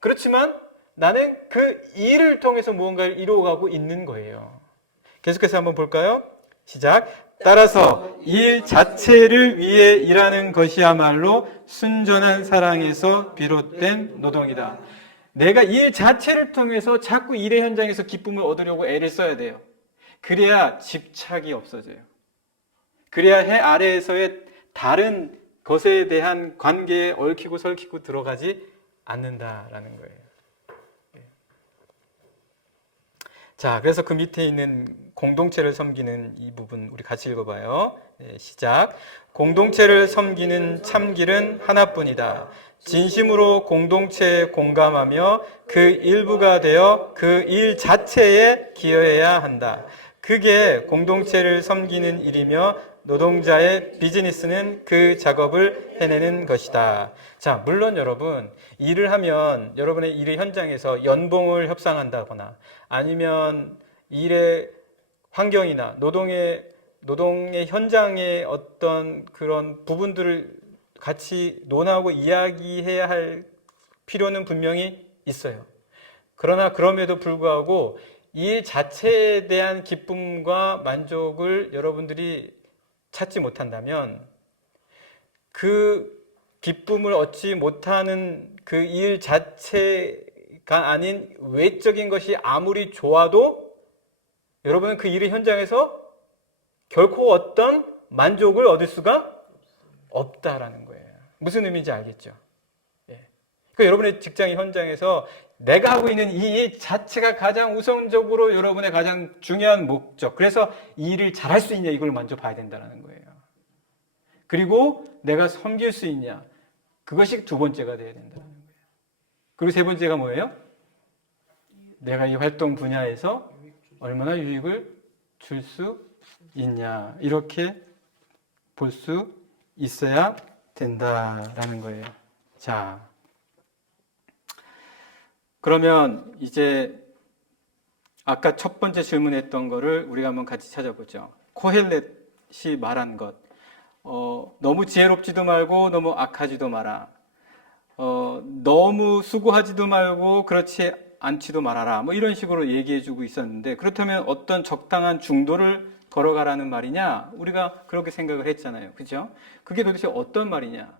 그렇지만 나는 그 일을 통해서 무언가를 이루어가고 있는 거예요. 계속해서 한번 볼까요? 시작. 따라서 일 자체를 위해 일하는 것이야말로 순전한 사랑에서 비롯된 노동이다. 내가 일 자체를 통해서 자꾸 일의 현장에서 기쁨을 얻으려고 애를 써야 돼요. 그래야 집착이 없어져요. 그래야 해 아래에서의 다른 것에 대한 관계에 얽히고 설키고 들어가지 않는다라는 거예요. 자, 그래서 그 밑에 있는 공동체를 섬기는 이 부분 우리 같이 읽어봐요. 시작. 공동체를 섬기는 참길은 하나뿐이다. 진심으로 공동체에 공감하며 그 일부가 되어 그 일 자체에 기여해야 한다. 그게 공동체를 섬기는 일이며 노동자의 비즈니스는 그 작업을 해내는 것이다. 자, 물론 여러분, 일을 하면 여러분의 일의 현장에서 연봉을 협상한다거나 아니면 일의 환경이나 노동의 현장의 어떤 그런 부분들을 같이 논하고 이야기해야 할 필요는 분명히 있어요. 그러나 그럼에도 불구하고 일 자체에 대한 기쁨과 만족을 여러분들이 찾지 못한다면 그 기쁨을 얻지 못하는 그 일 자체가 아닌 외적인 것이 아무리 좋아도 여러분은 그 일의 현장에서 결코 어떤 만족을 얻을 수가 없다라는 거예요. 무슨 의미인지 알겠죠? 그러니까 여러분의 직장의 현장에서 내가 하고 있는 이 일 자체가 가장 우선적으로 여러분의 가장 중요한 목적. 그래서 이 일을 잘할 수 있냐 이걸 먼저 봐야 된다는 거예요. 그리고 내가 섬길 수 있냐 그것이 두 번째가 돼야 된다는 거예요. 그리고 세 번째가 뭐예요? 내가 이 활동 분야에서 얼마나 유익을 줄 수 있냐 이렇게 볼 수 있어야 된다라는 거예요. 자, 그러면 이제 아까 첫 번째 질문했던 거를 우리가 한번 같이 찾아보죠. 코헬렛이 말한 것. 너무 지혜롭지도 말고 너무 악하지도 마라. 너무 수고하지도 말고 그렇지 않지도 말아라. 뭐 이런 식으로 얘기해주고 있었는데 그렇다면 어떤 적당한 중도를 걸어가라는 말이냐? 우리가 그렇게 생각을 했잖아요. 그죠? 그게 도대체 어떤 말이냐?